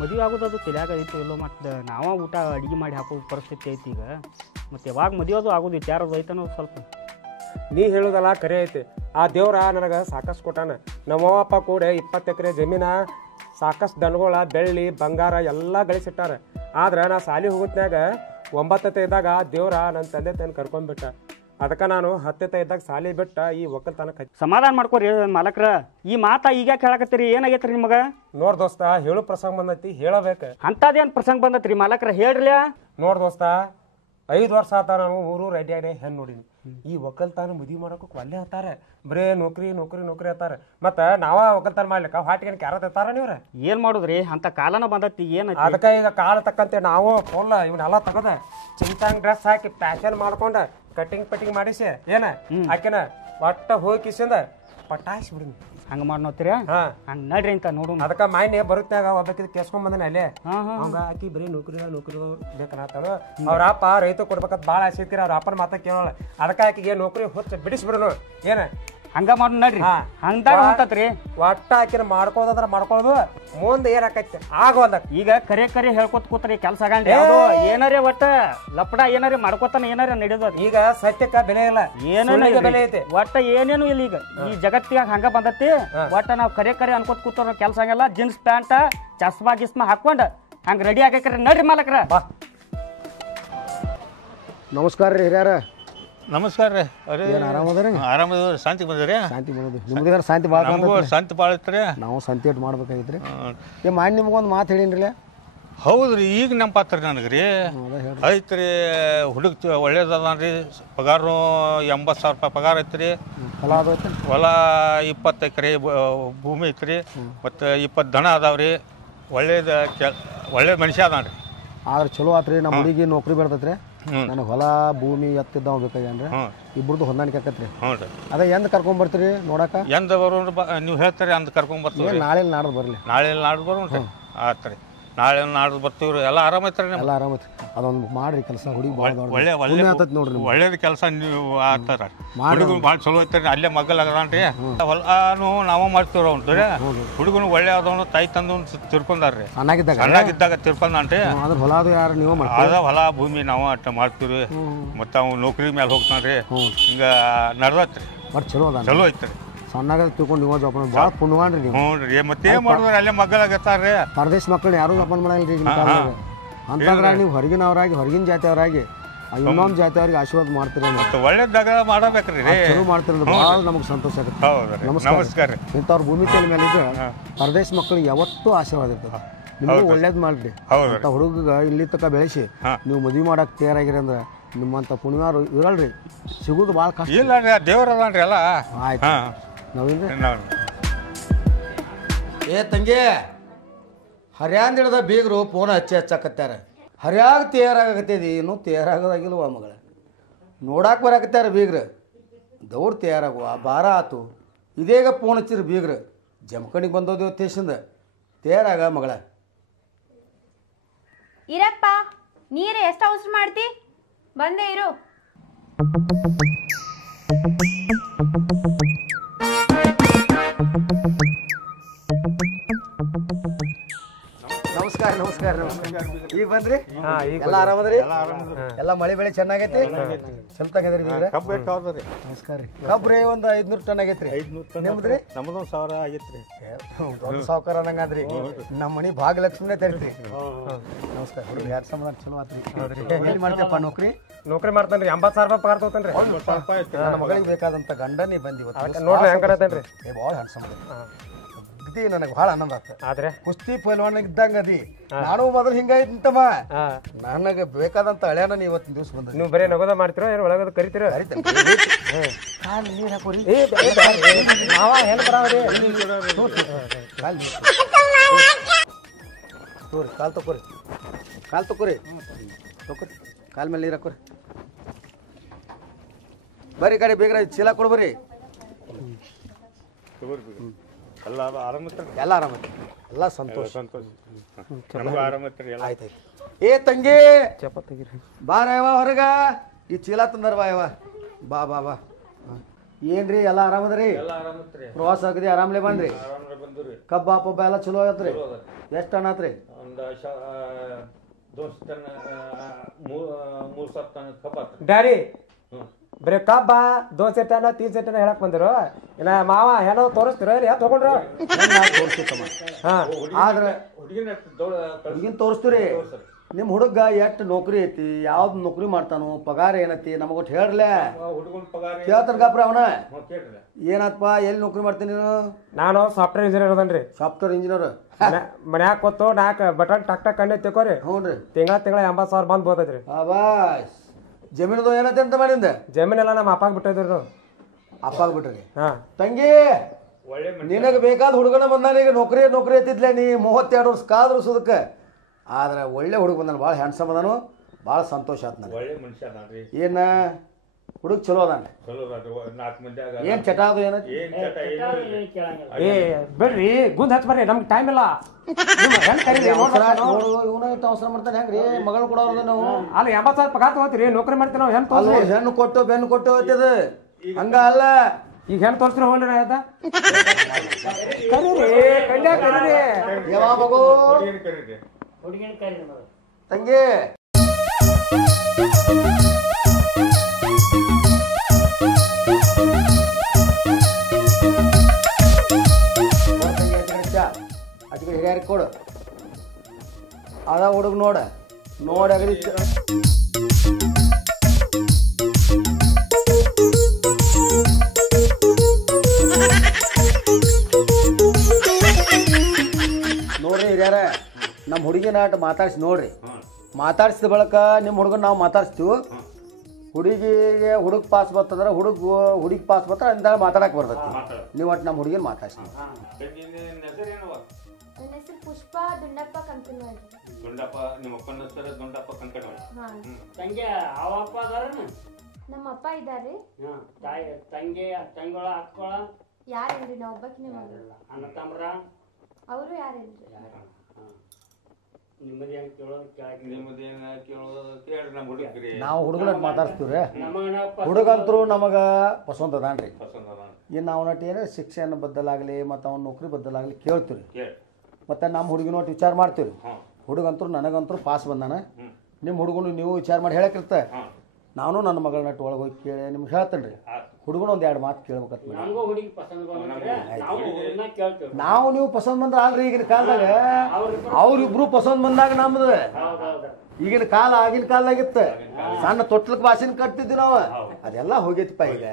ಮದುವೆ ಆಗೋದು ತಲೆಯಾಗ ಐತಿ ಇಲ್ಲೋ ಮತ್ತು ನಾವ ಊಟ ಅಡುಗೆ ಮಾಡಿ ಹಾಕೋ ಪರಿಸ್ಥಿತಿ ಐತಿ ಈಗ ಮತ್ತು ಯಾವಾಗ ಮದುವೆ ಆಗೋದು ವಿಚಾರದು ಐತನೋ ಸ್ವಲ್ಪ ನೀ ಹೇಳೋದಲ್ಲ ಕರೆ ಐತಿ. ಆ ದೇವ್ರ ನನಗೆ ಸಾಕಷ್ಟು ಕೊಟ್ಟಾನ. ನಮ್ಮವ್ವ ಅಪ್ಪ ಕೂಡ 20 ಎಕರೆ ಜಮೀನ ಸಾಕಷ್ಟು ದನಗಳ ಬೆಳ್ಳಿ ಬಂಗಾರ ಎಲ್ಲ ಗಳಿಸಿಟ್ಟಾರ. ಆದ್ರೆ ನಾ ಸಾಲಿ ಹೋಗುತ್ನ್ಯಾಗ 9ನೇ ಇದ್ದಾಗ ದೇವ್ರ ನನ್ನ ತಂದೆ ತಾನು ಕರ್ಕೊಂಡ್ಬಿಟ್ಟ. ಅದಕ್ಕೆ ನಾನು 10ನೇ ಇದ್ದಾಗ ಸಾಲಿ ಬಿಟ್ಟ ಈ ಒಕ್ಕಲ್ತನಕ್ಕೆ ಸಮಾಧಾನ ಮಾಡ್ಕೊರಿ ಮಾಲಕ್ರ. ಈ ಮಾತಾ ಈಗ ಹೇಳಕತ್ತೀರಿ, ಏನಾಗೈತ್ರಿ ನಿಮಗೆ? ನೋಡ್ ದೋಸ್ತ, ಹೇಳು ಪ್ರಸಂಗ ಬಂದೈತಿ, ಹೇಳಬೇಕು. ಅಂಥದ್ದೇನು ಪ್ರಸಂಗ ಬಂದತ್ರಿ ಮಾಲಕ್ರ, ಹೇಳ್ರಲ್ಲ. ನೋಡ್ ದೋಸ್ತ, 5 ವರ್ಷ ಆತ ನಾನು ಊರು ರೆಡಿ ಹೆಣ್ಣು ನೋಡಿನಿ. ಈ ಒಕ್ಕಲ್ತಾನ ಮದುವೆ ಮಾಡೋಕೆ ಒಲ್ಲೆ ಹತ್ತಾರ. ಬರೇ ನೌಕರಿ ನೌಕರಿ ನೌಕರಿ ಹತ್ತಾರ. ಮತ್ತು ನಾವ ಒಕ್ಕಲ್ತಾನ ಮಾಡ್ಲಿಕ್ಕ ಹಾಟಿಗೆ ಕ್ಯಾರತ್ ಹತ್ತಾರ ನೀವ್ರ. ಏನು ಮಾಡುದ್ರಿ, ಅಂಥ ಕಾಲನ ಬಂದತಿ ಏನು? ಅದಕ್ಕೆ ಈಗ ಕಾಲ ತಕ್ಕಂತೆ ನಾವು ಫುಲ್ ಇವನ್ನೆಲ್ಲ ತಗದ ಚಿಂತಾಂಗ್ ಡ್ರೆಸ್ ಹಾಕಿ ಪ್ಯಾಶನ್ ಮಾಡ್ಕೊಂಡ ಕಟಿಂಗ್ ಮಾಡಿಸಿ ಏನ ಆಕೆನ ಒಟ್ಟ ಹೋಗಿ ಕಿಸಿಂದ ಪಟಾಯಿಸಿ ಬಿಡಿನಿ. ಹಂಗೆ ಮಾಡಿ ನೋಡ್ತೀರಿ? ಹಂಗೆ ನಡ್ರಿ ಅಂತ ನೋಡು. ಅದಕ್ಕೆ ಮಾನ್ಯ ಬರುತ್ತಾಗ ಒಬ್ಬಾಕಿದ್ ಕೇಸ್ಕೊಂಡ್ ಬಂದನ ಅಲ್ಲೇ. ಹಂಗ ಆಕಿ ಬರೀ ನೌಕರಿ ಬೇಕನ್ನತ್ತಾಳು. ಅವ್ರ ಅಪ್ಪ ರೈತ ಕೊಡ್ಬೇಕಂತ ಭಾಳ ಆಸೆ ಇರ್ತೀರಿ. ಅವ್ರ ಅಪ್ಪನ ಮಾತ ಕೇಳೋಲ್ಲ. ಅದಕ್ಕೆ ಆಕಿಗೆ ನೌಕರಿ ಹೊಚ್ಚ ಬಿಡಿಸ್ಬಿಡನು ಏನ ಹಂಗ ಮಾಡಿ ನಡ್ರಿ. ಹಂಗದಾಗ ಹೊಂತತ್ರಿ ಒಟ್ಟ ಆಕಿನ ಮಾಡ್ಕೋದ್ರ ಮಾಡ್ಕೊಳ್ಳೋದು ಮುಂದೆ ಏನಾಕೈತಿ ಆಗೋದ. ಈಗ ಕರೆ ಹೇಳ್ಕೊತ ಕೂತ್ರಿ ಕೆಲಸ ಆಗಂಡ್ರಿ. ಅದು ಏನಾರೇ ಒಟ್ಟ ಲಪಡ ಏನಾರೇ ಮಾಡ್ಕೋತಾನ ಏನಾರೇ ನಡೆಯೋದು. ಈಗ ಸತ್ಯಕ್ಕ ಬೆಲೆ ಇಲ್ಲ, ಏನೇನು ಬೆಲೆ ಐತಿ. ಒಟ್ಟ ಏನೇನು ಇಲ್ಲ ಈಗ ಈ ಜಗತ್ತಿಗೆ ಹಂಗ ಬಂದತಿ. ಒಟ್ಟ ನಾವು ಕರೆ ಅನ್ಕೋತ ಕೂತಾರ ಕೆಲಸ ಆಗಲ್ಲ. ಜೀನ್ಸ್ ಪ್ಯಾಂಟ್ ಚಸ್ಮಾ ಗಿಸ್ಮಾ ಹಾಕೊಂಡ್ ಹಂಗ ರೆಡಿ ಆಗಕ್ರಿ. ನಡ್ರಿ ಮಾಲಕ್ರ. ನಮಸ್ಕಾರ ರೀ ಹಿರಿಯಾರ. ನಮಸ್ಕಾರ ರೀ. ಆರಾಮದ್ರಿ? ಆರಾಮದ. ಶಾಂತಿ ಬಂದ್ರಿ? ಶಾಂತಿ ಬಂದದ್ರಿ. ನಿಮ್ದು ಶಾಂತಿ ಭಾಳ ಶಾಂತಿ ಭಾಳ ಐತ್ರಿ. ನಾವು ಶಾಂತಿ ಏಟ್ ಮಾಡ್ಬೇಕಾಗಿತ್ರಿ. ಮಾಡಿ ನಿಮ್ಗೊಂದು ಮಾತು ಹೇಳಿನ್ರಿ. ಹೌದ್ರಿ, ಈಗ ನೆನಪಾತ್ರಿ ನನಗೆ ರೀ. ಐತ್ರಿ ಹುಡುಗ ಒಳ್ಳೇದದಾನ್ರಿ. ಪಗಾರು 80,000 ರೂಪಾಯಿ ಪಗಾರ ಐತ್ರಿ. ಹೊಲ 20 ಎಕರೆ ಭೂಮಿ ಐತ್ರಿ. ಮತ್ತು 20 ದನ ಅದಾವ್ರಿ. ಒಳ್ಳೇದು ಮನುಷ್ಯ ಅದಾನ್ರಿ. ಆದ್ರೆ ಚಲೋ ಆತ್ರಿ. ನಮ್ಮ ಹುಡುಗಿ ನೌಕರಿ ಬೆಳ್ತೈತ್ರಿ. ನನಗೆ ಹೊಲ ಭೂಮಿ ಎತ್ತಿದ್ದಾವ ಬೇಕಾಗ್ಯಾನ್ರಿ. ಇಬ್ಬರದು ಹೊಂದಾಣಿಕೆ ಆಕತ್ರಿ. ಅದೇ ಎಂದ್ ಕರ್ಕೊಂಡ್ ಬರ್ತೀರಿ ನೋಡಾಕ? ಎಂದ ಬರೋನ್ರಿ ನೀವು ಹೇಳ್ತೀರಿ, ಅಂದ್ ಕರ್ಕೊಂಡ್ ಬರ್ತೀವಿ. ನಾಳೆ ನಾಡ್ದು ಬರ್ಲಿ. ನಾಳೆ ನಾಡ್ದು ಬರೋನ್ರಿ. ಆತ್ರಿ, ನಾಳೆ ನಾಡ್ದು ಬರ್ತೀವ್ರಿ. ಎಲ್ಲ ಆರಾಮ ಐತ್ರಿ? ಎಲ್ಲ ಆರಾಮ ಐತಿ. ಅದೊಂದು ಮಾಡ್ರಿ ಕೆಲಸ. ಹುಡುಗಿ ನೋಡ್ರಿ ಒಳ್ಳೇದು ಕೆಲಸ ನೀವು ಆಡ್ತಾರ. ಹುಡುಗನು ಭಾಳ ಚಲೋ ಐತ್ರಿ. ಅಲ್ಲೇ ಮಗ್ಗಲ್ ಆಗದಾನ್ರಿ. ಹೊಲಾನು ನಾವ ಮಾಡ್ತೀವ್ರಿ. ಅವ್ನ್ರಿ ಹುಡುಗನು ಒಳ್ಳೆ ಅದವನು ತಾಯಿ ತಂದು ತಿರ್ಕೊಂಡಾರ್ರಿ. ಸಣ್ಣಾಗಿದ್ದಾಗ ತಿರ್ಕೊಂಡ್ರಿ. ಅದ ಹೊಲ ಭೂಮಿ ನಾವು ಅಟ್ಟ ಮಾಡ್ತೀವ್ರಿ. ಮತ್ತ ಅವ್ ನೌಕರಿ ಮೇಲೆ ಹೋಗ್ತಾನ್ರಿ. ಹಿಂಗ ನಡ್ದತ್ರಿ. ಚಲೋ ಐತ್ರಿ. ಸಣ್ಣಾಗ ತಿಳ್ಕೊಂಡು ನೀವು ಜೋಪಾನ ಭಾಳ ಪುಣ್ಯವಾನ್ರಿ ನೀವು. ಹ್ಞೂ ರೀ. ಮತ್ತೇನ್ ಮಾಡಿದ್ರಿ, ಅಲ್ಲೇ ಮಗ್ಗಲಾಗತ್ತಾರ್ರಿ. ಪರದೇಶ ಮಕ್ಕಳು ಯಾರು ಜೋಪಾನ ಮಾಡಲ್ರಿ ಅಂತಂದ್ರ ನೀವು ಹೊರಗಿನವರಾಗಿ ಹೊರಗಿನ ಜಾತಿಯವರಾಗಿ ಇನ್ನೊಂದು ಜಾತಿಯವ್ರಿಗೆ ಆಶೀರ್ವಾದ ಮಾಡ್ತೀರಿ. ಒಳ್ಳೇದಾಗ ಮಾಡಬೇಕ್ರಿ. ಚಲೋ ಮಾಡ್ತೀರಿ. ಭಾಳ ನಮಗೆ ಸಂತೋಷ ಆಗುತ್ತೆ. ನಮಸ್ಕಾರ. ಇಂಥವ್ರ ಭೂಮಿ ತಲೆ ಮೇಲೆ ಇದ್ರೆ ಪರದೇಶ ಮಕ್ಕಳಿಗೆ ಯಾವತ್ತೂ ಆಶೀರ್ವಾದ ಇರ್ತದೆ. ನಿಮ್ಗೂ ಒಳ್ಳೇದು ಮಾಡ್ರಿ. ಅಂತ ಹುಡುಗ ಇಲ್ಲಿ ತನಕ ಬೆಳೆಸಿ ನೀವು ಮದುವೆ ಮಾಡಕ್ಕೆ ತಯಾರಾಗಿರಿ ಅಂದ್ರೆ ನಿಮ್ಮಂಥ ಪುಣ್ಯವಾರು ಇರಲ್ರಿ, ಸಿಗೋದು ಭಾಳ ಕಷ್ಟ. ಇಲ್ಲ ರೀ, ದೇವ್ರ ಅದಾನ್ರಿ ಎಲ್ಲ. ಆಯ್ತು ನಾವೇನ್ರಿ. ತಂಗಿ ಹರ್ಯಾಂದಿಡದ ಬೀಗರು ಫೋನ್ ಹಚ್ಚಾಕತ್ಯಾರ. ಹರ್ಯಾಗ ತಯಾರಾಗತ್ತೇದಿ ಇನ್ನೂ ತಯಾರಾಗೋದಾಗಿಲ್ವ ಮಗಳ? ನೋಡಾಕ ಬರಾಕತ್ಯಾರ ಬೀಗ್ರ. ದೌಡ್ ತಯಾರಾಗುವ ಬಾರ ಆತು. ಇದೇಗ ಫೋನ್ ಹಚ್ಚಿರಿ ಬೀಗ್ರ. ಜಮಖಂಡಿಗೆ ಬಂದೋದು ತೇಶಿಂದ ತಯಾರಾಗ ಮಗಳ. ಇರಪ್ಪ, ನೀರು ಎಷ್ಟು ಅವಸರ ಮಾಡ್ತಿ? ಬಂದೇ ಇರು. ನಮಸ್ಕಾರ ನಮಸ್ಕಾರ ನಮಸ್ಕಾರ. ಈಗ ಬಂದ್ರಿ? ಎಲ್ಲ ಆರಾಮದ್ರಿ? ಎಲ್ಲ ಮಳೆ ಬೆಳೆ ಚೆನ್ನಾಗೈತಿ? ಚಲ್ತಾಗದ್ರಿ ಬೀಗ್ರ? ನಮಸ್ಕಾರ ರೀ. ಕಬ್ರಿ ಒಂದು 500 ಟನ್ ಆಗೈತ್ರಿ. ನಿಮ್ದ್ರಿ? ನಮ್ದು 1,000 ಆಗೈತ್ರಿ. ದೊಡ್ಡ ಸಾವುಕಾರ ಅನ್ನಂಗಾದ್ರಿ. ನಮ್ಮ ಮನಿ ಭಾಗ್ಯಲಕ್ಷ್ಮಿನೇ ತರಿತ್ರಿ. ನಮಸ್ಕಾರ. ಯಾರು ಸಮಾಧಾನ ಚಲೋ ಆತ್ರಿ. ಎಲ್ಲಿ ಮಾಡ್ತೀಯಪ್ಪ ನೌಕರಿ? ನೌಕರಿ ಮಾಡ್ತಾನ್ರಿ. 80,000 ರೂಪಾಯಿ ಪಗಾರ ತಗೋತಾನ್ರಿ. ನನ್ನ ಮಗಳಿಗೆ ಬೇಕಾದಂತ ಗಂಡನೇ ಬಂದಿವತ್ತು. ನೋಡ್ರಿ ಹೆಂಗ್ ಕರತೇನ್ರಿ. ಭಾಳ ಹ್ಯಾಂಡ್ಸಮ್ ಅದಿ. ನನಗೆ ಭಾಳ ಆನಂದ ಆಗ್ತದೆ. ಆದ್ರೆ ಕುಸ್ತಿ ಪೈಲ್ವಾನ್ ಇದ್ದಂಗ ಅದಿ. ನಾನು ಮೊದಲು ಹಿಂಗಾಯ್ತಮ್ಮ. ನನಗೆ ಬೇಕಾದಂತ ಹಳ್ಯಾನ ಇವತ್ತಿನ ದಿವಸ ಬಂದ. ನೀವು ಬರೀ ನಗೋದ ಮಾಡ್ತಿರೋ ಏನು ಒಳಗದ ಕರಿತೀರ? ನೀರು ಹಾಕೋರಿ. ತೋರಿ ಕಾಲ್ ತಕೋರಿ. ಕಾಲ್ ತಕೋರಿ. ತಕೋರಿ ಕಾಲ್ ಮೇಲೆ ನೀರು ಹಾಕೋರಿ. ಬರ್ರಿ ಕಡೆ ಬೇಗ ಚೀಲ ಕೊಡ್ಬರಿ. ಎಲ್ಲ ಆರಾಮ, ಎಲ್ಲ ಆರಾಮ, ಎಲ್ಲ ಸಂತೋಷ. ಆಯ್ತಾಯ್ತು. ಏ ತಂಗಿ ಬಾರ ಯವ ಹೊರಗ. ಈ ಚೀಲ ತಂದರ್ ಬಾ ಯವ. ಬಾ ಬಾ ಬಾ. ಏನ್ರಿ ಎಲ್ಲ ಆರಾಮದ್ರಿ? ಎಲ್ಲ ಆರಾಮತ್ರಿ. ಪ್ರವಾಸ ಆಗದಿ ಆರಾಮ್ಲೆ ಬಂದ್ರಿ? ಆರಾಮ್ರೆ ಬಂದ್ರಿ. ಕಬ್ಬ ಪಬ್ಬ ಎಲ್ಲ ಚಲೋ ಆಗತ್ರಿ? ಎಷ್ಟು ಟನ್ ಆತ್ರಿ? ಒಂದು 2 ಟನ್ 3 ಟನ್ ಕಬ್ಬ ಆತ್ರಿ. ಡ್ಯಾಡಿ ಬರೀ ಕಬ್ಬ 2 ಟನ್ 3 ಟನ್ ಹೇಳಕ್ ಬಂದಿರು. ಇನ್ನ ಮಾವ ಏನೋ ತೋರಿಸ್ತಿರ ಎತ್ ತಗೊಂಡ್ರ ತೋರಿಸ್ತಮ್ಮ. ಹಾ ಆದ್ರೆ ಹುಡುಗಿನ ತೋರಿಸ್ತೀರಿ. ನಿಮ್ಮ ಹುಡುಗ ಎಷ್ಟು ನೌಕರಿ ಐತಿ, ಯಾವ್ದು ನೌಕರಿ ಮಾಡ್ತಾನು, ಪಗಾರ ಏನೈತಿ ನಮಗೊಟ್ಟು ಹೇಳ್ರಲೇ. ಹುಡುಗನ ಪಗಾರ ಕೇಳ್ತಾರ ಗಾಪ್ರ ಅವನ ಕೇಳ್ರಿ. ಏನಪ್ಪ ಎಲ್ಲಿ ನೌಕರಿ ಮಾಡ್ತೀನಿ ನೀನು? ನಾನು ಸಾಫ್ಟ್ವೇರ್ ಇಂಜಿನಿಯರ್ ಅದನ್ರಿ. Software engineer. ಮನ್ಯಾಗ ಕೂತು 4 ಬಟನ್ ಟಕ್ ಟಕ್ ಕಣ್ಣೆ ತಿಕ್ಕೋರಿ. ಹ್ಞೂ ರೀ. ತಿಂಗಳ 80,000 ಬಂದ್ ಬೋತೈತ್ರಿ. ಬಾಸ್ ಜಮೀನದು ಏನೈತೆ ಅಂತ ಮಾಡಿಂದ? ಜಮೀನೆಲ್ಲ ನಮ್ಮ ಅಪ್ಪಾಗ ಬಿಟ್ಟಿದ್ರಿ ನಾವು. ಅಪ್ಪಾಗ ಬಿಟ್ರಿ. ಹಾ ತಂಗಿ ಒಳ್ಳೆ ನಿನಗೆ ಬೇಕಾದ ಹುಡುಗನ ಬಂದಾನ. ಈಗ ನೌಕರಿ ಐತಿದ್ಲೆ ನೀ 32 ವರ್ಷ ಕಾದ್ರು ಸುದಕ್ಕೆ. ಆದ್ರೆ ಒಳ್ಳೆ ಹುಡುಗ ಬಂದಾನ, ಭಾಳ ಹ್ಯಾಂಡ್ಸಮ್ ಅದಾನು, ಭಾಳ ಸಂತೋಷ ಆತ್ ನನಗೆ. ಒಳ್ಳೆ ಮನುಷ್ಯ ಅದಾನ್ರಿ. ಏನ ಹುಡುಗ ಚಲೋ ಅದಾನ? ಚಲೋ ಅದಾನ್ರಿ. 4 ಮಂದಿ ಆಗ ಏನ್ ಚಟ ಅದು ಏನೈತಿ? ಏನ್ ಚಟ ಏನು ಏ ಬಿಡ್ರಿ ಗುಂದ್ ಹಚ್ಚ ಬರ್ರಿ, ನಮ್ಗೆ ಟೈಮ್ ಇಲ್ಲ. ಇವನ ಇಟ್ಟು ಅವಸರ ಮಾಡ್ತಾನೆ ಹೆಂಗ್ರಿ? ಮಗಳು ಕೊಡೋರ್ದ ನಾವು ಅಲ್ಲ 80,000 ಪಗಾರ ತಗೋತೀರಿ, ನೌಕರಿ ಮಾಡ್ತೀವಿ ನಾವು. ಹೆಣ್ ಅಲ್ಲ ತೋರ್ಸ್ರಿ. ಹೆಣ್ಣು ಕೊಟ್ಟು ಬೆನ್ನು ಕೊಟ್ಟು ಹೋಗ್ತದ ಹಂಗ ಅಲ್ಲ. ಈಗ ಹೆಣ್ ತೋರ್ಸ್ರಿ ಹೋಗ್ಲಿ ನಾ ಹೇಳ್ದ ಕರೀರಿ ಕನ್ಯಾ ಕರೀರಿ. ಯಾವ ಮಗು ಕರೀರಿ. ತಂಗಿ ಅದಕ್ಕೆ ಹಿರಿಯರಿಗೆ ಕೊಡು. ಅದ ಹುಡುಗ ನೋಡ ನೋಡಿ ಅಗದಿ ನೋಡ್ರಿ ಹಿರಿಯರ, ನಮ್ಮ ಹುಡುಗಿನ ಆಟ ಮಾತಾಡ್ಸಿ ನೋಡ್ರಿ. ಮಾತಾಡ್ಸಿದ ಬಳಕ ನಿಮ್ಮ ಹುಡುಗನ ನಾವು ಮಾತಾಡ್ಸ್ತೀವಿ. ಹುಡುಗಿಗೆ ಹುಡುಗ ಪಾಸ್ ಬರ್ತಂದ್ರೆ ಹುಡುಗಿ ಪಾಸ್ ಬರ್ತಾರೆ ಅಂದಾಗ ಮಾತಾಡಕ್ಕೆ ಬರ್ತೈತಿ. ನೀವು ಒಟ್ಟು ನಮ್ಮ ಹುಡುಗಿನ ಮಾತಾಡ್ಸಿ. ನನ್ನ ಹೆಸರು ಪುಷ್ಪ ದುಂಡಪ್ಪ ಕಂಕನವಾಡಿ. ದುಂಡಪ್ಪ ನಿಮ್ಮ ಅಪ್ಪನ ಹೆಸರು ದುಂಡಪ್ಪ ಕಂಕನವಾಡಿ. ತಂಗಿ ಅವಪ್ಪ ಅದಾರನ? ನಮ್ಮ ಅಪ್ಪ ಇದ್ದಾರೆ. ತಂಗಿಗಳ ಅಕ್ಕಳ ಯಾರೇನ್ರಿ? ನಾ ಒಬ್ಬಕಿನೇ ಮಗಳು. ಅಣ್ಣ ತಮ್ರ ಅವರು ಯಾರೇನ್ರಿ? ನಿಮ್ಮದೇನು ಕೇಳೋದು ಕೇಳಕ್ಕೆ ನಿಮ್ಮದೇನ ಕೇಳೋದು ಕೇಳ್ರಿ. ನಮ್ಮ ಹುಡುಗ್ರಿ ನಾವು ಹುಡುಗನ ಮಾತಾಡ್ಸ್ತೀವ್ರಿ. ಹುಡುಗಂತರೂ ನಮಗೆ ಪಸಂದ್ ಅದಾನ್ರಿ. ಇನ್ನು ಅವನಟ್ಟು ಏನೇ ಶಿಕ್ಷಣ ಬದ್ದಲಾಗಲಿ ಮತ್ತು ಅವ್ನ ನೌಕರಿ ಬದ್ದಲಾಗಲಿ ಕೇಳ್ತೀವಿ. ಮತ್ತು ನಮ್ಮ ಹುಡುಗಿನ ಒಟ್ಟು ವಿಚಾರ ಮಾಡ್ತೀವಿ. ಹುಡುಗಂತರೂ ನನಗಂತರೂ ಪಾಸ್ ಬಂದಾನ. ನಿಮ್ಮ ಹುಡುಗನು ನೀವು ವಿಚಾರ ಮಾಡಿ ಹೇಳಕ್ಕಿರ್ತ. ನಾನು ನನ್ನ ಮಗಳನ್ನಟ್ಟು ಒಳಗೆ ಹೋಗಿ ಕೇಳಿ ನಿಮ್ಗೆ ಹೇಳ್ತೇನೆ ರೀ. ಹುಡುಗನ ಒಂದು 2 ಮಾತು ಕೇಳ್ಬೇಕಂತ. ನಾವು ನೀವು ಪಸಂದ್ ಬಂದ್ರೆ ಅಲ್ರಿ. ಈಗಿನ ಕಾಲದಾಗ ಅವ್ರಿಬ್ರು ಪಸಂದ್ ಬಂದಾಗ ನಮ್ದು ಈಗಿನ ಕಾಲ ಆಗಿನ ಕಾಲದಾಗಿತ್ತು. ಸಣ್ಣ ತೊಟ್ಲಕ್ ಭಾಷೆನ ಕಟ್ತಿದ್ವಿ ನಾವು. ಅದೆಲ್ಲ ಹೋಗೈತಿಪ್ಪ. ಈಗ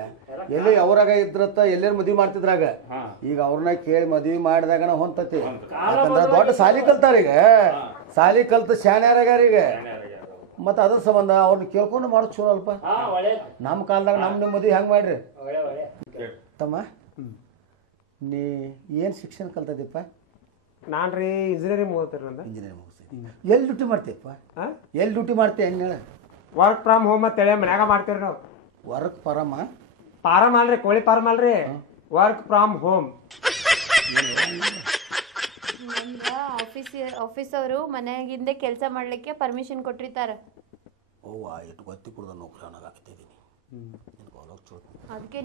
ಎಲ್ಲಿ ಅವರಾಗ ಇದ್ರತ್ತ ಎಲ್ಲೇನು ಮದ್ವಿ ಮಾಡ್ತಿದ್ರಾಗ. ಈಗ ಅವ್ರನ್ನ ಕೇಳಿ ಮದ್ವಿ ಮಾಡಿದಾಗನ ಹೊಂತತಿ. ಯಾಕಂದ್ರೆ ದೊಡ್ಡ ಸಾಲಿ ಕಲ್ತಾರ. ಈಗ ಸಾಲಿ ಕಲ್ತು ಶಾಣ್ಯಾರಾಗ್ಯಾರ. ಈಗ ಮತ್ತು ಅದ್ರ ಸಂಬಂಧ ಅವ್ರನ್ನ ಕೇಳ್ಕೊಂಡು ಮಾಡೋದು ಚಲೋ ಅಲ್ಪ. ನಮ್ಮ ಕಾಲದಾಗ ನಿಮ್ಮ ಮದುವೆ ಹೆಂಗೆ ಮಾಡ್ರಿ ತಮ್ಮ? ನೀ ಏನು ಶಿಕ್ಷಣ ಕಲ್ತದಿಪ್ಪ? ನಾನು ರೀ ಇಂಜಿನಿಯರಿಂಗ್ ಓದ್ತೀರಿ. ನಂದು ಇಂಜಿನಿಯರಿಂಗ್ ಮುಗಿಸಿ ಎಲ್ಲಿ ಡ್ಯೂಟಿ ಮಾಡ್ತೀಯಪ್ಪ? ಎಲ್ಲಿ ಡ್ಯೂಟಿ ಮಾಡ್ತೀಯ ಹೆಂಗೆ ಹೇಳ? ವರ್ಕ್ ಫ್ರಮ್ ಹೋಮ್ ಅಂತೇಳಿ ಮನ್ಯಾಗ ಮಾಡ್ತೀವಿ ನಾವು. Work farm? ಫಾರಮ್ ಅಲ್ರಿ, ಕೋಳಿ ಫಾರಮ್ ಅಲ್ರಿ, ವರ್ಕ್ ಫ್ರಮ್ ಹೋಮ್. ಆಫೀಸ್ ಅವರು ಮನೆಯಾಗಿಂದ ಕೆಲಸ ಮಾಡ್ಲಿಕ್ಕೆ ಪರ್ಮಿಷನ್ ಕೊಟ್ಟಿರ್ತಾರ. ಓ ಎಷ್ಟು ಗೊತ್ತಿ ಕುಡ್ದ ನೌಕರಿ ಅನ್ನೋದಾಗ್ತಿದ್ದೀನಿ. ಅದಕ್ಕೆ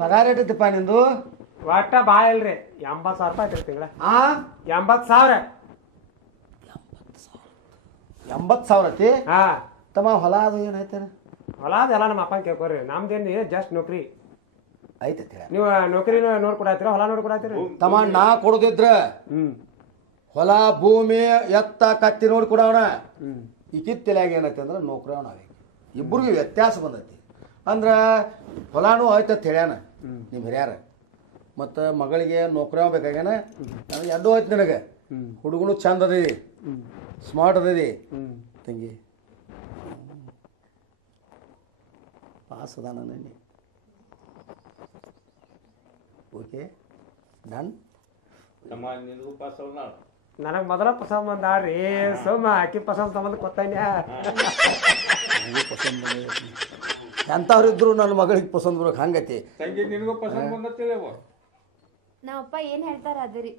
ಪಗಾರ ಎಷ್ಟೈತಿಪ್ಪ ನಿಂದು? ಒಟ್ಟ ಭಾಳ ಇಲ್ರಿ, 80,000 ರೂಪಾಯಿ ಐತ್ರಿ ತಿಂಗಳ. 80,000? 80,000 ಐತಿ? ಹಾ ತಮ್ಮ ಹೊಲ ಅದು ಏನೈತೆ? ಹೊಲ ಅದೆಲ್ಲ ನಮ್ಮ ಅಪ್ಪನ ಕೇಳ್ಕೊರಿ. ನಮ್ದೇನು ಜಸ್ಟ್ ನೌಕರಿ ಐತೈತಿ. ನೀವು ನೌಕರಿ ನೋಡ್ಕೊಡತ್ತೀರ, ಹೊಲ ನೋಡ್ಕೊಡತ್ತೀರಿ? ತಮ್ಮ ನಾ ಕೊಡೋದಿದ್ರ ಹೊಲ ಭೂಮಿ ಎತ್ತ ಕತ್ತಿ ನೋಡಿ ಕೊಡವಣ. ಈಕಿತ್ ತಲೆಯಾಗ ಏನೈತಿ ಅಂದ್ರೆ ನೌಕರಿ ನಾವೀಗ ಇಬ್ಬರಿಗೂ ವ್ಯತ್ಯಾಸ ಬಂದೈತಿ. ಅಂದ್ರೆ ಹೊಲಾನು ಆಯ್ತತ್ ಹೇಳ್ಯಾನ ನಿಮ್ಮ ಹಿರಿಯಾರ. ಮತ್ತು ಮಗಳಿಗೆ ನೌಕರಿ ಬೇಕಾಗ್ಯಾನ. ನನಗೆ ಎರಡೂ ಆಯ್ತು. ನಿನಗೆ ಹುಡುಗನು ಚಂದ ಅದೀವಿ, ಸ್ಮಾರ್ಟ್ ಅದೀವಿ ತಂಗಿ. ಪಾಸ್ ಅದ ನನ್ನ. Okay done. ನನಗೆ ಮೊದಲ ಪಸಂದ್ ಬಂದಾಡ್ರಿ. ಸೋಮ ಆಕಿ ಪಸಂದ್ ಸಂಬಂಧ ಕೊತ್ತಾನ್ಯ. ಪಸಂದ್ ಬಂದ ಎಂಥವ್ರಿದ್ರು ನನ್ನ ಮಗಳಿಗೆ ಪಸಂದ್ ಬರೋಕೆ ಹಂಗತಿ. ನಿನಗೂ ಪಸಂದ್ ಬಂದತ್ತೇವ? ನಮ್ಮಪ್ಪ ಏನ್ ಹೇಳ್ತಾರ ಅದರಿ.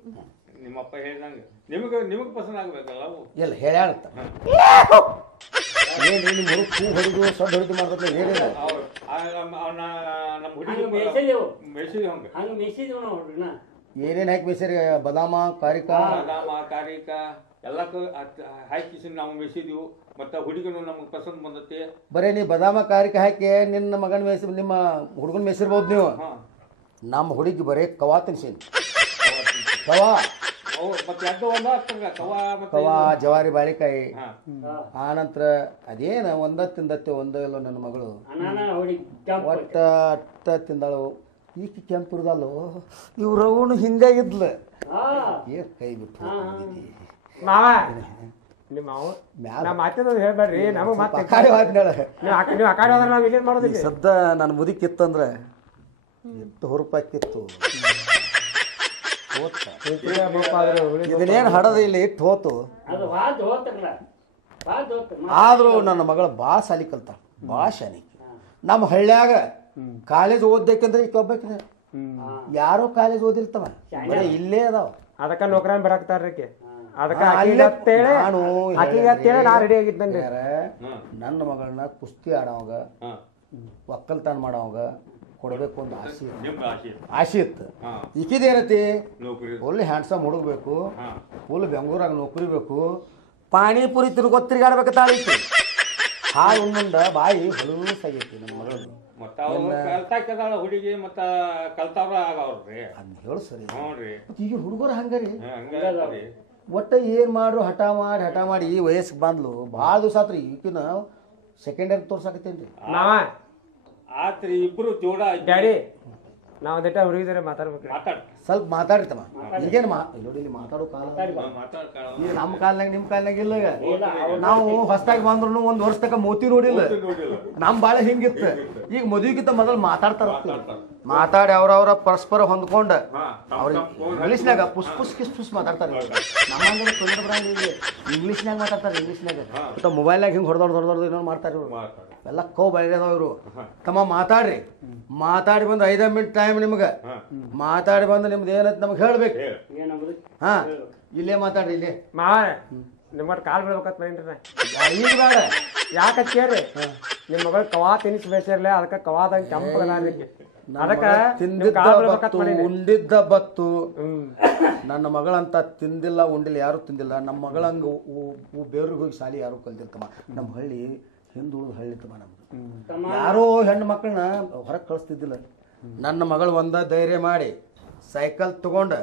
ನಿಮ್ಮಪ್ಪ ಹೇಳ್ದಂಗೆ ನಿಮಗೆ ಪಸಂದ್ ಆಗ್ಬೇಕಲ್ಲ. ಇಲ್ಲ ಹೇಳ್ಯಾಳತ್ತ ಏನ್ರಿ ನಿಮ್ಮ ಹುಡುಗ ಹೂ ಹೊಡಿದು ಸಡ್ ಹೊಡಿದು ಮಾಡ್ತೈತೆ ಏನಿಲ್ಲ ನಮ್ಮ ಹುಡುಗಿ ಏನೇನು ಹಾಕಿ ಬೇಸಿರಿ ಬದಾಮ ಕಾರಿಕ ಕಾರಿಕ ಎಲ್ಲಕ್ಕೂ ಹಾಕಿ ನಾವು ಮೆಸಿದೀವು ಮತ್ತು ಹುಡುಗಿನೂ ನಮ್ಗೆ ಪಸಂದ್ ಬಂದೈತಿ. ಬರೀ ನೀ ಬದಾಮ ಕಾರಿಕ ಹಾಕಿ ನಿನ್ನ ಮಗನ ಮೇಸಿ ನಿಮ್ಮ ಹುಡುಗನ ಮೇಸಿರ್ಬೋದು ನೀವು. ನಮ್ಮ ಹುಡುಗಿ ಬರೀ ಕವಾ ತಿನ್ಸೀನಿ. ಕವಾ ಕವಾ ಜವಾರಿ ಬಾಳಿಕಾಯಿ ಆನಂತರ ಅದೇನು ಒಂದ ತಿಂದತ್ತೆ ಒಂದೋ ಇಲ್ಲೋ ನನ್ನ ಮಗಳು ಒಟ್ಟ ಅಟ್ಟ ತಿಂದಾಳು. ಈಕಿ ಕೆಂಪುರದಲ್ಲೋ ಇವ್ರವನು ಹಿಂದೆ ಇದ್ಲು ಏನ್ ಕೈ ಬಿಟ್ಟು ಹೇಳ್ಬೇಡ್ರಿ ಸದ್ದ ನನ್ನ ಮುದಿಕಿತ್ತಂದ್ರೆ ಎಷ್ಟು ಹುರುಪಾಕಿತ್ತು. ಇದನ್ನೇನು ಹಡದ ಇಲ್ಲಿ ಇಟ್ಟು ಹೋತು. ಆದ್ರೂ ನನ್ನ ಮಗಳ ಭಾಳ ಸಾಲಿ ಕಲ್ತ ಭಾಳ ಶಾನಿ. ನಮ್ಮ ಹಳ್ಳ್ಯಾಗ ಕಾಲೇಜ್ ಓದ್ಬೇಕಂದ್ರೆ ಈಗ ಒಬ್ಬಾಕಿನ ಯಾರೋ ಕಾಲೇಜ್ ಓದಿರ್ತಾವ ಬರೀ ಇಲ್ಲೇ ಅದಾವ. ಅದಕ್ಕ ನೌಕರನ್ ಬರಾಕ್ತಾರ್ರಿ. ನನ್ನ ಮಗಳನ್ನ ಕುಸ್ತಿ ಆಡೋವಾಗ ಒಕ್ಕಲ್ತನ ಮಾಡೋವಾಗ ಕೊಡ್ಬೇಕು ಒಂದು ಆಸೆ ಇತ್ತು. ಈಕಿದೇನತಿ ಫುಲ್ ಹ್ಯಾಂಡ್ಸಮ್ ಹುಡುಗಬೇಕು, ಫುಲ್ ಬೆಂಗಳೂರಾಗ ನೌಕರಿ ಬೇಕು, ಪಾನಿಪುರಿ ತಿರುಗಾಡ್ಬೇಕಂತ ಐತಿ. ಹಾಲು ಉಣ್ಣಂದ ಬಾಯಿ ಹೊಲಸಾಗೈತಿ ನನ್ನ ಮಗಳು. ಹುಡುಗಿ ಮತ್ತ ಕಲ್ತಾವ್ರ ಆಗವ್ರಿ ಅದ್ ಹೇಳು ಸರಿ. ನೋಡ್ರಿ ಈಗ ಹುಡುಗರು ಹಂಗಾರಿ ಒಟ್ಟ ಏನ್ ಮಾಡ್ರು ಹಠ ಮಾಡಿ ಈ ವಯಸ್ಸಿಗೆ ಬಂದ್ಲು. ಭಾಳ ದಿವಸ ಆತ್ರಿ. ಈಕಿನ ಸೆಕೆಂಡ್ ಇಯರ್ ತೋರ್ಸಾಕತ್ತೇನ್ರಿ. ಆತ್ರಿ ಇಬ್ರು ಜೋಡ ಡ್ಯಾಡಿ ನಾವ್ ದೇಟ ಹುಡುಗಿದ್ರೆ ಮಾತಾಡ್ಬೇಕು. ಸ್ವಲ್ಪ ಮಾತಾಡ್ತಮ್ಮ. ಈಗೇನು ನೋಡಿ ಇಲ್ಲಿ ಮಾತಾಡೋ ಕಾಲ ಈಗ ನಮ್ಮ ಕಾಲ್ನಾಗ ನಿಮ್ಮ ಕಾಲ್ನಾಗ ಇಲ್ಲ. ನಾವು ಹೊಸದಾಗಿ ಬಂದ್ರು ಒಂದ್ ವರ್ಷ ತಕ ಮೋತಿ ನೋಡಿಲ್ಲ. ನಮ್ ಬಾಳ ಹಿಂಗಿತ್ತು. ಈಗ ಮದುವೆಗಿಂತ ಮೊದಲು ಮಾತಾಡ್ತಾರ. ಮಾತಾಡಿ ಅವ್ರವ್ರ ಪರಸ್ಪರ ಹೊಂದ್ಕೊಂಡ ಅವ್ರಿಗೆ ಇಂಗ್ಲೀಷ್ನಾಗ ಪುಸ್ ಪುಸ್ ಕಿಸ್ ಪುಸ್ ಮಾತಾಡ್ತಾರೆ. ನಮ್ಮ ಇಂಗ್ಲೀಷ್ನಾಗ ಮಾತಾಡ್ತಾರೆ. ಇಂಗ್ಲೀಷ್ನಾಗ ಮತ್ತೆ ಮೊಬೈಲ್ನಾಗ ಹಿಂಗೆ ಹೊಡೆದೊಡ್ದು ಏನೋ ಮಾಡ್ತಾರೆ ಇವ್ರು. ಎಲ್ಲ ಕೋ ಬೈದಾವ ಇವರು. ತಮ್ಮ ಮಾತಾಡ್ರಿ. ಮಾತಾಡಿ ಬಂದು 5 ಮಿನಿಟ್ ಟೈಮ್ ನಿಮ್ಗೆ. ಮಾತಾಡಿ ಬಂದು ನಿಮ್ದು ಏನಂತ ನಮ್ಗೆ ಹೇಳ್ಬೇಕು. ಹಾ ಇಲ್ಲೇ ಮಾತಾಡ್ರಿ. ಇಲ್ಲೇ ನಿಮ್ಗ ಕಾಲ್ ಬಿಡ್ಬೇಕತ್ ಮೈನ್ರಿ. ಈಗ ಬೇಡ ಯಾಕೆ ಕೇಳ್ರಿ ನಿಮ್ ಮಗಳು ಕವಾ ತಿನಿಸ್ ಬೇಸಿರ್ಲಿ ಅದಕ್ಕ ಕವಾದಂಗ ಕೆಂಪಗಕ್ಕೆ ಉಂಡಿದ್ದ ಬತ್ತು. ನನ್ನ ಮಗಳಂತ ತಿಂದಿಲ್ಲ ಉಂಡಿಲ್ಲ ಯಾರು ತಿಂದಿಲ್ಲ. ನಮ್ಮ ಮಗಳಂಗ ಬೇವ್ರಿಗೆ ಹೋಗಿ ಶಾಲಿ ಯಾರು ಕಲ್ತಿರ್ತಮ್ಮ. ನಮ್ಮ ಹಳ್ಳಿ ಹಿಂದುಳಿದ ಹಳ್ಳಿ ತಮ್ಮ. ನಮ್ದು ಯಾರೋ ಹೆಣ್ಣು ಮಕ್ಕಳನ್ನ ಹೊರಗೆ ಕಳಿಸ್ತಿದ್ದಿಲ್ಲ. ನನ್ನ ಮಗಳು ಒಂದ ಧೈರ್ಯ ಮಾಡಿ ಸೈಕಲ್ ತಗೊಂಡ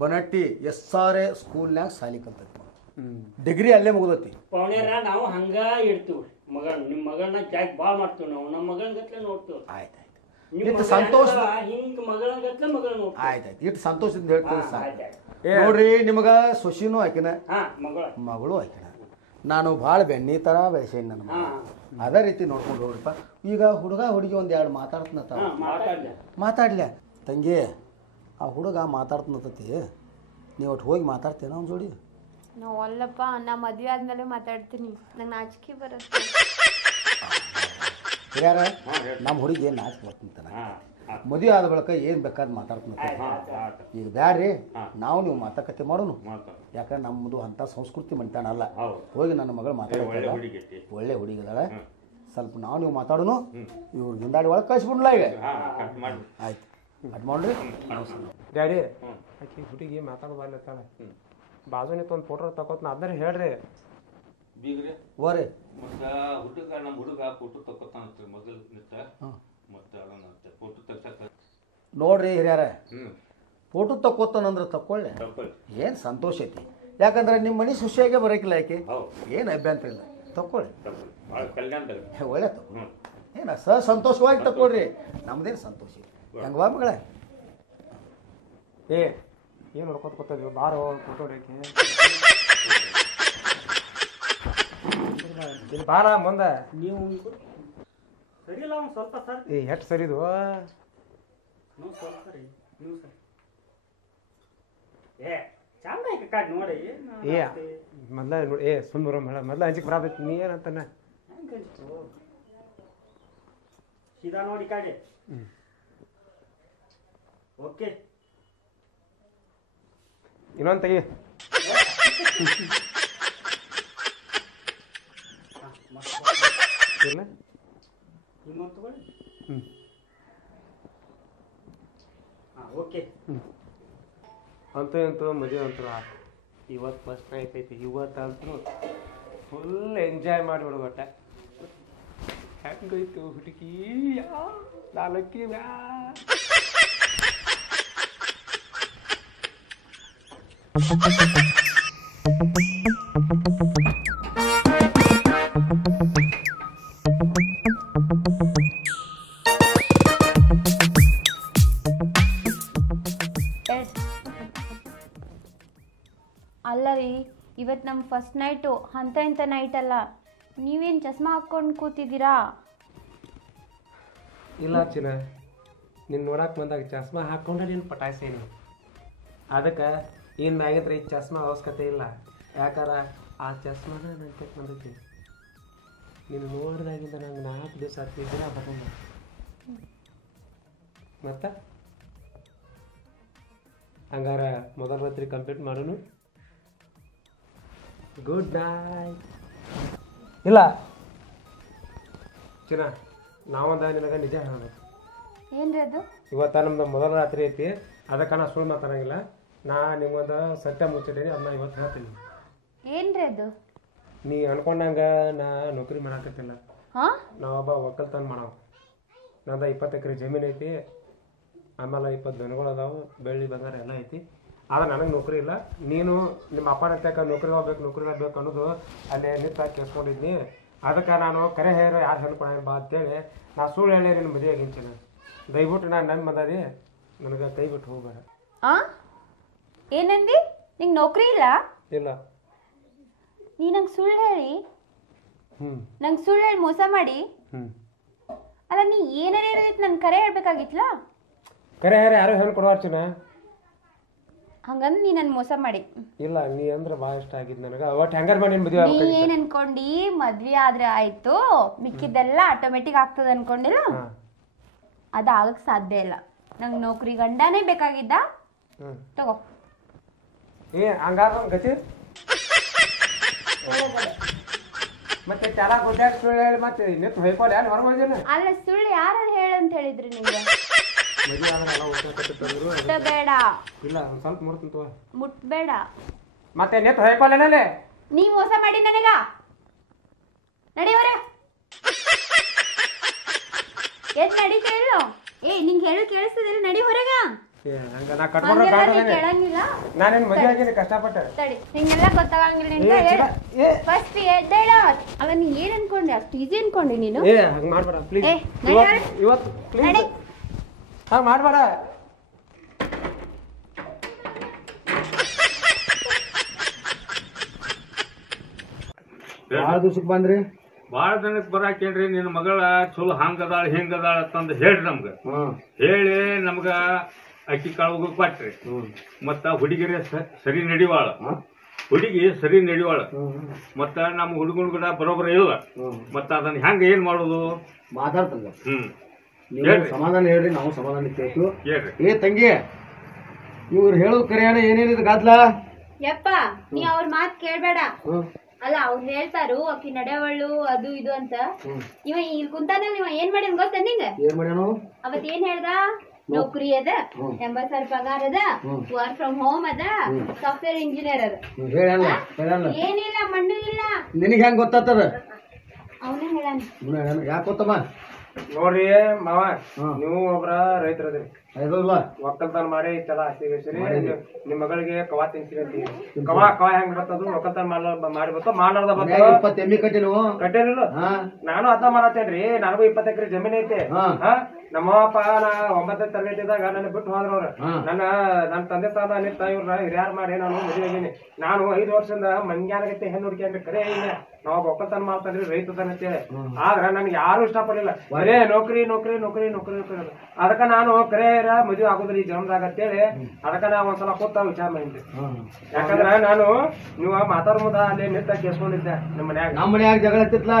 ಬನಟ್ಟಿ SRA ಸ್ಕೂಲ್ನಾಗ ಶಾಲಿ ಕಲ್ತೈತಿ. ಡಿಗ್ರಿ ಅಲ್ಲೇ ಮುಗ್ದೈತಿ. ನಾವು ಹಂಗ ಇಡ್ತೀವಿ ಮಗಳ ನಿಮ್ಮ ಮಗಳನ್ನ ಜಾಕ್ ಭಾಳ ಮಾಡ್ತೀವಿ. ನಾವು ನಮ್ಮ ಮಗಳನ್ನ ಗತ್ಲೆ ನೋಡ್ತೀವಿ. ಆಯ್ತಾಯ್ತು ಇಟ್ಟು ಸಂತೋಷ. ಹಿಂಗ ಮಗಳನ್ನ ಗತ್ಲೆ ಮಗಳ ನೋಡ್ತೀವಿ. ಆಯ್ತಾಯ್ತು ಇಟ್ಟು ಸಂತೋಷದಿಂದ ಹೇಳ್ತೀನಿ ಸಾಕು. ನೋಡ್ರಿ ನಿಮಗ ಸೊಸಿನೂ ಆಕಿನ ಮಗಳು ಆಕಿನ. ನಾನು ಭಾಳ ಬೆಣ್ಣಿ ಥರ ಬೆಳೆಸೇನಿ ನನ್ನ ಮಗ. ಅದೇ ರೀತಿ ನೋಡ್ಕೊಂಡು ಹೋಗ್ರಿಪ್ಪ. ಈಗ ಹುಡುಗ ಹುಡುಗಿ ಒಂದೆರಡು ಮಾತಾಡ್ತನತ್ತ ಮಾತಾಡ್ಲ ತಂಗಿ. ಆ ಹುಡುಗ ಮಾತಾಡ್ತನತ್ತತಿ. ನೀವು ಒಟ್ಟು ಹೋಗಿ ಮಾತಾಡ್ತೇನ ಅವ್ನ ಜೋಡಿ? ನಾವು ಅಲ್ಲಪ್ಪ, ನಾ ಮದುವೆ ಆದ್ಮೇಲೆ ಮಾತಾಡ್ತೀನಿ. ನಂಗೆ ನಾಚಿಕೆ ಬರುತ್ತೆ. ಯಾರ ನಮ್ಮ ಹುಡುಗಿ ನಾಚಿಕೆ ಬರ್ತಿಂತಾನ. ಮದುವೆ ಆದ ಬಳಿಕ ಏನು ಬೇಕಾದ್ರೆ ಮಾತಾಡ್ತೀನಿ. ಈಗ ಬ್ಯಾಡ್ರಿ ನಾವು ನೀವು ಮಾತಾಕತೆ ಮಾಡೋನು. ಯಾಕಂದ್ರೆ ನಮ್ಮದು ಅಂಥ ಸಂಸ್ಕೃತಿ ಮನಿತಾನಲ್ಲ. ಹೋಗಿ ನನ್ನ ಮಗಳು ಮಾತಾಡೋಲ್ಲ. ಒಳ್ಳೆ ಹುಡುಗಿದಾಳೆ. ಸ್ವಲ್ಪ ನಾವು ನೀವು ಮಾತಾಡೋನು. ಇವ್ರು ಹಿಂದಾಡಿ ಒಳಗೆ ಕಳಿಸ್ಬಿಡ್ಲ ಈಗ. ಆಯ್ತು ಅದ್ ಮಾಡ್ರಿ. ಡ್ಯಾಡಿ ಆಕಿ ಹುಡುಗಿ ಮಾತಾಡೋದಲ್ಲ ಬಾಜು ನಿಂತ ಒಂದು ಫೋಟೋ ತಗೋತ ಅದನ್ನ ಹೇಳ್ರಿ. ಬೀಗ್ರಿ ಓರಿ ಮತ್ತು ಹುಡುಗ ನಮ್ಮ ಹುಡುಗ ಫೋಟೋ ತಗೋತಾನಂತ್ರಿ ಮೊದಲು ನಿಂತ. ಮತ್ತು ಅದನ್ನ ಫೋಟೋ ತೆಗ್ಸಕ್ಕೆ ನೋಡ್ರಿ ಹಿರಿಯಾರ, ಫೋಟೋ ತಕ್ಕೋತಾನಂದ್ರೆ ತಕ್ಕೊಳ್ಳಿ. ಏನು ಸಂತೋಷ ಐತಿ. ಯಾಕಂದ್ರೆ ನಿಮ್ಮ ಮನೆ ಖುಷಿಯಾಗೆ ಬರೋಕಿಲ್ಲ ಆಕೆ. ಏನು ಅಭ್ಯಂತರ ಇಲ್ಲ, ತಕ್ಕೊಳ್ಳಿ. ಒಳ್ಳೆ ತಗೋ. ಏನ ಸಂತೋಷವಾಗಿ ತಕ್ಕೊಳ್ರಿ. ನಮ್ದೇನು ಸಂತೋಷ ಹೆಂಗ ಬಾ ಮಗಳೇ. ಏನು ನೋಡ್ಕೊತ ಕೂತದ್ವಿ ಬಾರೋ ಫೋಟೋ ರೇಖೆ ಇಲ್ಲಿ ಬಾರ ಮುಂದೆ. ನೀವು ಸರಿಯಿಲ್ಲ ಒಂದು ಸ್ವಲ್ಪ ಸರ್. ಎಷ್ಟು ಸರಿದು ಸ್ವಲ್ಪ ಸರಿ ನೀವು ಸರ್. ಚಂದ ಐತೆ ಕಾಡ್ ನೋಡಿ. ಮೊದ್ಲ ನೋಡಿ ಸುಮ್ಮನೆ ಮೊದ್ಲ ಅಂಜಿಕೆ ಬರಬೇಕು. ನೀ ಏನಂತಾನ ಸೀದಾ ನೋಡಿ ಕಾಡಿ. ಓಕೆ ಇನ್ನೊಂದು ತೆಗಿ. ಮಸ್ತ್ ಇಲ್ಲ ಇನ್ನೊಂದು ತಗೊಳ್ಳಿ. ಹ್ಞೂ ಓಕೆ. ಅಂತೂ ಅಂತೂ ಮದುವೆ ಅಂತೂ ಆಯ್ತು. ಇವತ್ತು ಫಸ್ಟ್ ನೈಟ್ ಐತಿ. ಇವತ್ತಂತೂ ಫುಲ್ ಎಂಜಾಯ್ ಮಾಡಿಬಿಡು ಒಟ್ಟ. ಹೆಂಗೈತು ಹುಡುಗಿ ನಾಲ್ಕಿ ಮ್ಯಾ ಅಲ್ಲ ರೀ, ಇವತ್ತು ನಮ್ಮ ಫಸ್ಟ್ ನೈಟು ಅಂತ ಇಂಥ ನೈಟ್ ಅಲ್ಲ. ನೀವೇನು ಚಸ್ಮಾ ಹಾಕ್ಕೊಂಡು ಕೂತಿದ್ದೀರಾ? ಇಲ್ಲ ಚಿನ್ನ, ನಿನ್ನ ನೋಡಕ್ಕೆ ಬಂದಾಗ ಚಸ್ಮಾ ಹಾಕ್ಕೊಂಡ್ರೆ ನೀನು ಪಟಾಯಿಸೇನು. ಅದಕ್ಕೆ ಏನು ಮ್ಯಾಗಿದ್ರೆ ಈ ಚಸ್ಮಾ ಅವಶ್ಯಕತೆ ಇಲ್ಲ. ಯಾಕಾರ ಆ ಚಸ್ಮಾನ ನನ್ನ ಕೆಟ್ಟು ಬಂದೈತಿ. ನೀನು ನೋಡಿದಾಗಿಂದ ನಂಗೆ 4 ದಿವಸ 5 ದಿನ ಬರೋಲ್ಲ. ಮತ್ತು ಹಂಗಾರ ಮೊದಲ ರಾತ್ರಿ ಕಂಪ್ಲೀಟ್ ಮಾಡೋನು. Good night. ಇಲ್ಲ ಚಿನ್ನ, ನಾವಂದ ನಿನಗೆ ನಿಜ ಹೇಳೋದು. ಏನ್ರಿ ಅದು? ಇವತ್ತು ನಮ್ದು ಮೊದಲ ರಾತ್ರಿ ಐತಿ. ಅದಕ್ಕೆ ನಾ ಸುಳ್ಳು ಮಾತಾಡಂಗಿಲ್ಲ. ನಾ ನಿಮ್ಗೊಂದು ಸತ್ಯ ಮುಚ್ಚಿಟ್ಟೀನಿ, ಅದನ್ನ ಇವತ್ತು ಹೇಳ್ತೀನಿ. ಏನ್ರಿ ಅದು? ನೀ ಅನ್ಕೊಂಡಂಗೆ ನಾ ನೌಕರಿ ಮಾಡಾಕತ್ತಿಲ್ಲ. ಹಾಂ, ನಾವೊಬ್ಬ ಒಕ್ಕಲ್ತನ ಮಾಡೋ. ನಂದು 20 ಎಕರೆ ಜಮೀನು ಐತಿ. ಆಮೇಲೆ 20 ದನಗಳು ಅದಾವು. ಬೆಳ್ಳಿ ಬಂಗಾರ ಎಲ್ಲ ಐತಿ. ಆದ್ರೆ ನನಗೆ ನೌಕರಿ ಇಲ್ಲ. ನೀನು ನಿಮ್ಮ ಅಪ್ಪನ ಹತ್ತಕ್ಕೆ ನೌಕರಿ ಹೋಗ್ಬೇಕು ಅನ್ನೋದು ಅಲ್ಲೇ ನಿಂತು ಕೇಳಿಸ್ಕೊಂಡಿದ್ನಿ. ಅದಕ್ಕೆ ನಾನು ಕರೆ ಹೇರೋ ಯಾರು ಹೇಳ್ಕೊಳ ಬಾ ಅಂತೇಳಿ ನಾ ಸುಳ್ಳು ಹೇಳಿ ನಿನ್ನ ಮದುವೆ ಆಗಿಂಚಿನ. ದಯವಿಟ್ಟು ನಾನು ನನ್ನ ಮದದಿ ನನಗೆ ಕೈ ಬಿಟ್ಟು ಹೋಗ್ಬೇಡ. ಏನಂದಿ? ನಿಂಗೆ ನೌಕರಿ ಇಲ್ಲ? ಇಲ್ಲ. ನೀ ನಂಗೆ ಸುಳ್ಳು ಹೇಳಿ ಮೋಸ ಮಾಡಿ. ಹ್ಞೂ ಅಲ್ಲ, ನೀ ಏನಾರ ಹೇಳಿದ್ ನನ್ ಕರೆ ಹೇಳ್ಬೇಕಾಗಿತ್ಲ? ಕರೆ ಹೇರ ಯಾರು ಹೇಳ್ಕೊಡುವ ಚಿನ್ನ. ಹಂಗಂದ್ ನೀ ನನ್ ಮೋಸ ಮಾಡಿ. ಇಲ್ಲ, ನೀ ಅಂದ್ರೆ ಭಾಳ ಇಷ್ಟ ಆಗಿದ್ ನನಗೆ. ಒಟ್ಟು ಹೆಂಗಾರ ಮಾಡಿ ಮದುವೆ ನೀ ಏನ್ ಅನ್ಕೊಂಡಿ? ಮದ್ವೆ ಆದ್ರೆ ಆಯ್ತು, ಮಿಕ್ಕಿದ್ದೆಲ್ಲ ಆಟೋಮೆಟಿಕ್ ಆಗ್ತದ ಅನ್ಕೊಂಡಿಲ್ಲ. ಅದ ಆಗಕ್ ಸಾಧ್ಯ ಇಲ್ಲ. ನಂಗೆ ನೌಕರಿ ಗಂಡನೇ ಬೇಕಾಗಿದ್ದ. ತಗೋ. ಹಂಗಾರ ಗತಿ ಮತ್ತೆ ಚಾಲ ಗುಡ್ಡಾಕ್ ಸುಳ್ಳು ಹೇಳಿ ಮತ್ತೆ ನಿಂತು ಹೊಯ್ಕೊಲ್ಲ ಯಾರು ಹೊರಗೋದಿಲ್ಲ. ಅಲ್ಲ, ಸುಳ್ಳು ಯಾರು ಹೇಳಂತ ಹೇಳಿದ್ರಿ ನಿಮ್ಗೆ? ಮದುವೆ ಆದ್ರೆಲ್ಲ ಊಟ ಮುಟ್ಟಬೇಡ. ಇಲ್ಲ, ಒಂದು ಸ್ವಲ್ಪ ಮುಡ್ತಂತ ಮುಟ್ಬೇಡ. ಮತ್ತೆ ನಿಂತು ಹೊಯ್ಕೊಲ್ಲೇನಲ್ಲಿ ನೀ ಮೋಸ ಮಾಡಿ ನನಗ. ನಡಿವರ ಎದ್ ನಡೀತಾ ಇಲ್ಲೋ? ನಿಂಗೆ ಹೇಳು ಕೇಳಿಸ್ತದಿಲ್ಲ? ನಡಿ ಹೊರಗ. ಹಂಗ ನಾ ಕಟ್ಕೊಂಡು ಕೇಳಂಗಿಲ್ಲ. ನಾನೇನು ಮದುವೆ ಆಗೀನಿ ಕಷ್ಟಪಟ್ಟೆ. ತಡಿ, ನಿಂಗೆಲ್ಲ ಗೊತ್ತಾಗಂಗಿಲ್ಲ. ಫಸ್ಟ್ ಎದ್ದೇಳ. ಅಲ್ಲ, ನೀ ಏನ್ ಅನ್ಕೊಂಡೆ? ಅಷ್ಟು ಈಸಿ ಅನ್ಕೊಂಡಿ ನೀನು? ಹಂಗ ಮಾಡ್ಬೇಡ ಪ್ಲೀಸ್. ನಡಿ. ಇವತ್ತು ಪ್ಲೀಸ್ ಹಂಗ ಮಾಡ್ಬೇಡ. ಭಾಳ ದಿವ್ಸಕ್ಕೆ ಬಂದ್ರಿ? ಭಾಳ ದಿನಕ್ಕೆ ಬರಾಕೇನ್ರಿ ನಿನ್ನ ಮಗಳ ಚಲೋ ಹಂಗದಾಳ ಹಿಂಗದಾಳ ಅಂತಂದು ಹೇಳ್ರಿ ನಮ್ಗೆ. ಹೇಳಿ ನಮ್ಗ ಅಕ್ಕಿ ಕಾಳು ಕೊಟ್ರಿ. ಮತ್ತ ಹುಡುಗಿರಿ ಸರಿ ನಡಿವಾಳ. ಹುಡುಗಿ ಸರಿ ನಡಿವಾಳ. ಮತ್ತ ನಮ್ಮ ಹುಡುಗನ ಕೂಡ ಬರೋಬ್ಬರ ಇಲ್ಲ. ಮತ್ತ ಅದನ್ನ ಹೆಂಗ ಏನ್ ಮಾಡೋದು? ಮಾತಾಡ್ತಂಗ. ಹೇಳ್ರಿ. ಸಮಾಧಾನ ಹೇಳ್ರಿ, ನಾವು ಸಮಾಧಾನ ಕೇಳ್ತು. ಹೇಳ್ರಿ. ಏ ತಂಗಿ, ಇವ್ರು ಹೇಳೋದು ಕರೆಯಾಣ ಏನೇನಿದ್ ಗಾದ್ಲ? ಯಪ್ಪ, ನೀ ಅವ್ರ ಮಾತ್ ಕೇಳ್ಬೇಡ. ಅಲ್ಲ, ಅವ್ರು ಹೇಳ್ತಾರು ಅಕ್ಕಿ ನಡೆಯವಳು ಅದು ಇದು ಅಂತ. ಇವ ಇಲ್ಲಿ ಕುಂತಾನ. ಇವ ಏನ್ ಮಾಡ್ಯಾನ ಗೊತ್ತ ನಿಂಗ? ಏನ್ ಮಾಡ್ಯಾನು? ಅವತ್ ಏನ್ ಹೇಳ್ದ? ನೌಕರಿ ಅದ, 80,000 ಪಗಾರ ಅದ, ವರ್ಕ್ ಫ್ರಮ್ ಹೋಮ್ ಅದ, ಸಾಫ್ಟ್ವೇರ್ ಇಂಜಿನಿಯರ್ ಅದ. ಏನಿಲ್ಲ, ಮಣ್ಣು ಇಲ್ಲ. ನಿನಗೆ ಹೆಂಗ್ ಗೊತ್ತಾಗ್ತದ? ಅವನೇ ಹೇಳಾನ. ಯಾಕೆ ಗೊತ್ತಮ್ಮ? ನೋಡ್ರಿ ಮಾವ, ನೀವು ಒಬ್ರ ರೈತರದ್ರಿ. ಒಕ್ಕಲ್ತನ ಮಾಡಿ ಇಷ್ಟೆಲ್ಲ ಆಸ್ತಿ ಗಳಿಸಿರಿ. ನಿಮ್ ಮಗಳಿಗೆ ಕವಾ ತಿನ್ಸಿರಿ. ಕವಾ ಹೆಂಗ್ ಬರ್ತದ? ಒಕ್ಕಲ್ತನ ಮಾಡಿ ಬರ್ತದ, ಮಾಡಾರ್ದ ಬರ್ತದ. 20 ಎಮ್ಮಿ ಕಟ್ಟೇನಿಲ್ಲ. ನಾನು ಅದ ಮಾಡತ್ತೇನ್ರಿ. ನನಗೂ 20 ಎಕರೆ ಜಮೀನ್ ಐತಿ. ನಮ್ಮಪ್ಪ ನಾ 9ನೇ ತರಗತಿದಾಗ ನನ್ನ ಬಿಟ್ಟು ಹೋದ್ರವ್ರ. ನನ್ನ ತಂದೆ ತಾನ ನಿಂತ ಇವ್ರನ್ನ ಹಿರಿಯಾರ್ ಮಾಡಿ ನಾನು ಮದುವೆ ಆಗೀನಿ. ನಾನು 5 ವರ್ಷದಿಂದ ಮಂಗ್ಯಾನಗತ್ತೆ ಹೆಣ್ಣು ಹುಡುಕಿ ಕರೆ ಇಲ್ಲ. ನಾವ್ ಒಕ್ಕಲ್ತನ ಮಾಡ್ತಾನ್ರಿ, ರೈತತನ ಅಂತೇಳಿ. ಆದ್ರ ನನ್ಗೆ ಯಾರು ಇಷ್ಟಪಡಲಿಲ್ಲ. ಬರೇ ನೌಕರಿ ನೌಕರಿ ನೌಕರಿ ನೌಕರಿ ನೌಕರಿ. ಅದಕ್ಕ ನಾನು ಕರೆ ಮದುವೆ ಆಗೋದ್ರಿ ಈ ಜನ್ಮದಾಗ ಅಂತೇಳಿ ಅದಕ್ಕ ನಾ ಒಂದ್ಸಲ ಕೂತ ವಿಚಾರ ಮಾಡಿದ್ದೆ. ಯಾಕಂದ್ರ ನಾನು ನೀವು ಮಾತಾಡ ಮುದ ಅಲ್ಲಿ ನಿಂತ ಕೇಸ್ಕೊಂಡಿದ್ದೆ ನಿಮ್ಮ ಮನ್ಯಾಗ ಜಗಳ ಹತ್ತಿತ್ಲ.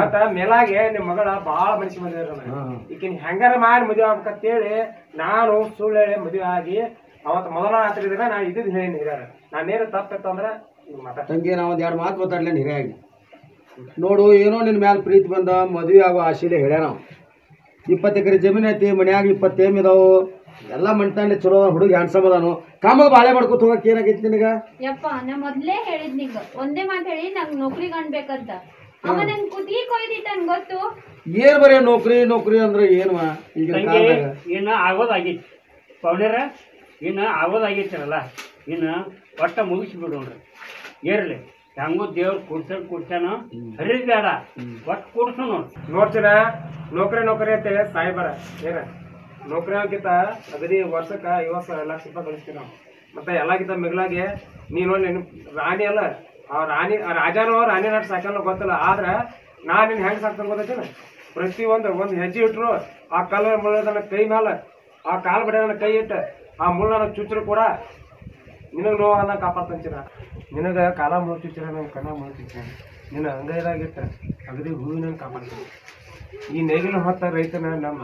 ಮತ್ತ ಮೇಲಾಗೆ ನಿಮ್ ಮಗಳ ಬಾಳ ಮನಸ್ಸಿಗೆ ಬಂದಿರ. ಈಕಿನ ಹೆಂಗಾರ ಮಾಡಿ ಮದುವೆ ಆಗ್ಬೇಕಂತೇಳಿ ನಾನು ಸುಳ್ಳು ಹೇಳಿ ಮದುವೆ ಆಗಿ ಅವತ್ತು ಮೊದಲ ರಾತ್ರಿ ದಿನ ನಾ ಇದ್ದಿದ್ದು ಹೇಳಿ ಹಿರಿಯಾರ. ನಾನೇನು ತಪ್ಪಿತ್ತಂದ್ರ ತಂಗಿ, ನಾ ಒಂದ್ 2 ಮಾತು ಮಾತಾಡ್ಲೇನು ಹಿರಿಯಾಗಿ. ನೋಡು ಏನೋ ನಿನ್ನ ಮ್ಯಾಲೆ ಪ್ರೀತಿ ಬಂದ ಮದುವೆ ಆಗೋ ಆಶೆಲೆ ಹೇಳ್ಯಾನ ನಾವು 20 ಎಕರೆ ಜಮೀನು ಐತಿ ಮನ್ಯಾಗ 20 ಎಮ್ಮೆ ಇದಾವು ಎಲ್ಲ ಮಣ್ತಾಂಡೆ ಚಲೋ ಹುಡುಗ ಹ್ಯಾಂಡ್ಸಮ್ ಅದಾನು ಕಾಮಗ ಬಾಳೆ ಮಾಡ್ಕೊತ ಹೋಗಕ್ಕೆ ಏನಾಗೈತಿ ನಿನಗ ಯಪ್ಪ ನಾ ಮೊದ್ಲೇ ಹೇಳಿದ್ ನಿಂಗ ಒಂದೇ ಮಾತು ಹೇಳಿ ನಂಗೆ ನೌಕರಿ ಗಂಡ್ಬೇಕಂತ ಅವ ನನ್ ಕುತ್ತಿಗೆ ಕೊಯ್ದಿಟ್ಟನ್ ಗೊತ್ತು. ಏನ್ ಬರೀ ನೌಕರಿ ಅಂದ್ರೆ ಏನ್ವಾ ಈಗಿನ ಕಾಲದಾಗ ಇನ್ನು ಆಗೋದಾಗೈತಿ ಪೌಡ್ಯರ ಇನ್ನು ಆಗೋದಾಗೈತಿರಲ್ಲ ಇನ್ನು ಒಟ್ಟ ಮುಗಿಸ್ಬಿಡೋಣ್ರಿ ಏರ್ಲಿ ಹೆಂಗೂ ದೇವ್ರು ಕುಡ್ಸಾನ ಹರಿದ್ ಬೇಡ ಒಟ್ಟು ಕುಡ್ಸು ನೋಡ್ತೀರ ನೌಕರಿ ಅಂತ ಸಾಯ್ಬಾರ ಏನ ನೌಕರಿ ಆಗಿತ್ತ ಅಗದಿ ವರ್ಷಕ್ಕ 50 ಲಕ್ಷ ರೂಪಾಯಿ ಗಳಿಸ್ತೀವಿ ನಾವು. ಮತ್ತೆ ಎಲ್ಲಕ್ಕಿಂತ ಮಿಗಿಲಾಗಿ ನೀನು ರಾಣಿ ಅಲ್ಲ ಆ ರಾಜನೋ ರಾಣಿ ನಾಟ್ ಸಾಕಲ್ಲ ಗೊತ್ತಲ್ಲ. ಆದ್ರೆ ನಾನು ನಿನ್ನ ಹೆಂಗೆ ಸಾಕ್ತಾನೆ ಗೊತ್ತೈತೇನ, ಒಂದು ಹೆಜ್ಜೆ ಇಟ್ರು ಆ ಕಲ್ಲು ಮುಳ್ಳದನ್ನ ಕೈ ಮೇಲೆ ಆ ಕಾಲು ಬಡಿಯೋದನ್ನ ಕೈ ಇಟ್ಟು ಆ ಮುಳ್ಳನ ಚುಚ್ಚರು ಕೂಡ ನಿನಗೆ ನೋವನ್ನ ಕಾಪಾಡ್ತಂಚಿನ. ನಿನಗೆ ಕಾಲ ಮುಳ್ಳು ಚುಚ್ಚಿರ ನಂಗೆ ಕಣ್ಣ ಮುಳ್ಳು ಚುಚ್ಚಿರ ನಿನ್ನ ಅಂಗೈದಾಗಿಟ್ಟ ಅಗದಿ ಹೂವಿನ ಕಾಪಾಡ್ತೀನಿ. ಈ ನೇಗಿಲ ಹೊತ್ತ ರೈತನ ನಮ್ಮ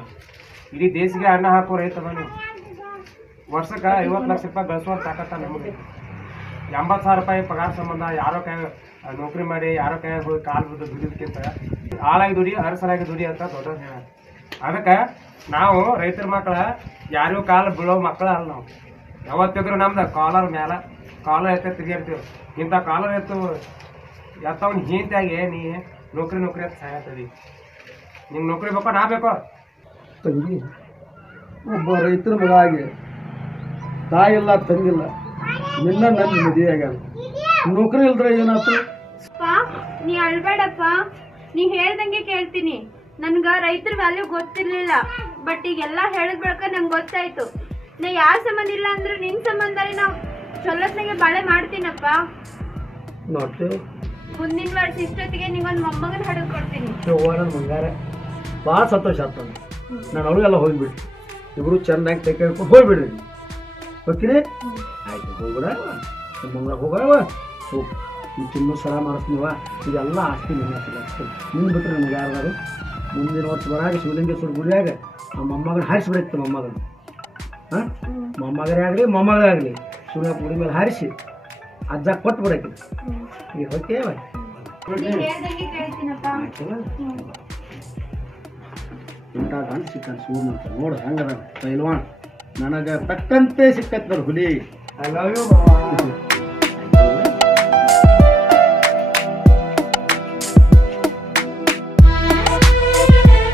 ಇಡೀ ದೇಶಕ್ಕೆ ಅನ್ನ ಹಾಕೋ ರೈತನ ನೀವು. ವರ್ಷಕ್ಕೆ 50 ಲಕ್ಷ ರೂಪಾಯಿ ಗಳಿಸುವಂತ ತಾಕತ್ತ ನಮಗೆ. 80,000 ರೂಪಾಯಿ ಪಗಾರ ಸಂಬಂಧ ಯಾರೋ ಕೈ ನೌಕರಿ ಮಾಡಿ ಯಾರೋ ಕೈ ಹೋಗಿ ಕಾಲು ಬಿದ್ದು ದುಡಿಯೋದಕ್ಕಿಂತ ಆಳಾಗಿ ದುಡಿ ಅರಸಲಾಗಿ ದುಡಿ ಅಂತ ದೊಡ್ಡವ್ರು ಹೇಳ. ಅದಕ್ಕೆ ನಾವು ರೈತರ ಮಕ್ಕಳ ಯಾರಿಗೂ ಕಾಲು ಬೀಳೋ ಮಕ್ಕಳ ಅಲ್ಲ ನಾವು. ಯಾವತ್ತಿದ್ರು ನಮ್ದು ಕಾಲರ್ ಎತ್ತ ತಿರುಗಿರ್ತೀವಿ. ಇಂಥ ಕಾಲರ್ ಎತ್ತವನ್ನ ಹಿಂತಾಗಿ ನೀ ನೌಕರಿ ಅಂತ ಸಹಾಯತದಿ. ನಿಂಗೆ ನೌಕರಿ ಬೇಕೋ ನಾ ಬೇಕೋ? ತಂಗಿ ಒಬ್ಬ ರೈತರ ಮಗ ಆಗಿ ತಾಯಿಲ್ಲ ತಂಗಿಲ್ಲ ನಿನ್ನ ನನ್ನ ಮದುವೆ ಆಗ್ಯಾನ. ನೌಕರಿ ಇಲ್ದ್ರೆ ಏನಾಯ್ತು? ನೀ ಅಳ್ಬೇಡಪ್ಪ, ನೀ ಹೇಳ್ದಂಗೆ ಕೇಳ್ತೀನಿ. ನನ್ಗ ರೈತರ ವ್ಯಾಲ್ಯೂ ಗೊತ್ತಿರ್ಲಿಲ್ಲ, ಬಟ್ ಈಗೆಲ್ಲ ಹೇಳಿದ ಬಳಿಕ ನಂಗೆ ಗೊತ್ತಾಯ್ತು. ನಾ ಯಾರ ಸಂಬಂಧ ಇಲ್ಲ ಅಂದ್ರೆ ನಿನ್ ಸಂಬಂಧದಲ್ಲಿ ನಾವು ಚೊಲ್ಲತ್ನಾಗೆ ಬಾಳೆ ಮಾಡ್ತೀನಪ್ಪ. ನೋಡ್ತೇವೆ ಮುಂದಿನ ವರ್ಷ ಇಷ್ಟೊತ್ತಿಗೆ ನಿಂಗೊಂದು ಮೊಮ್ಮಗನ ಹಡಗ್ ಕೊಡ್ತೀನಿ. ನನ್ನ ಬಂಗಾರ ಭಾಳ ಸಂತೋಷ ಆಗ್ತದೆ. ನಾನು ಅವಳಿಗೆಲ್ಲ ಹೋಗಿಬಿಡ್ರಿ, ಇಬ್ಬರು ಚೆಂದಾಗಿ ಕೈ ಕೇಳ್ಕೊಂಡು ಹೋಗ್ಬಿಡ್ರಿ. ಓಕೆನೇ ಆಯ್ತು, ಹೋಗ್ಬಿಡ ನಮ್ಮ ಹೋಗವ ಹೋಗಿ ನೀವು ಚಿನ್ನ ಸಲ ಮಾಡಿಸ್ತೀವ. ಇದೆಲ್ಲ ಆಸ್ತಿ ನಿಮ್ಮ ಹೆಸರು ನಿನ್ನ ಬಿಟ್ಟರೆ ನನಗೆ ಯಾರು ಮುಂದಿನ ವರ್ಷ ಬರಾಗ ಶಿವಲಿಂಗೇಶ್ವರ ಗುಡಿಯಾಗ ಆ ಮೊಮ್ಮಗನ ಹಾರಿಸ್ಬಿಡೈತೆ. ಮೊಮ್ಮಗನ ಹಾಂ ಮೊಮ್ಮಗರೇ ಆಗಲಿ ಮೊಮ್ಮಗರೇ ಆಗಲಿ ಸೂರ್ಯ ಗುಡಿ ಮೇಲೆ ಹಾರಿಸಿ ಅಜ್ಜ ಕೊಟ್ಟು ಬಿಡಕ್ಕೆ ಈಗ ಹೋಗ್ತೇವ. ಇಂಥ ಗಂಡು ಸಿಕ್ಕಂತ ಸೂರ್ ಅಂತ ನೋಡು ಹೆಂಗದ ಪೈಲ್ವಾನ್. ನನಗೆ ತಕ್ಕಂತೆ ಸಿಕ್ಕತ್ ಹುಲಿ. I love you.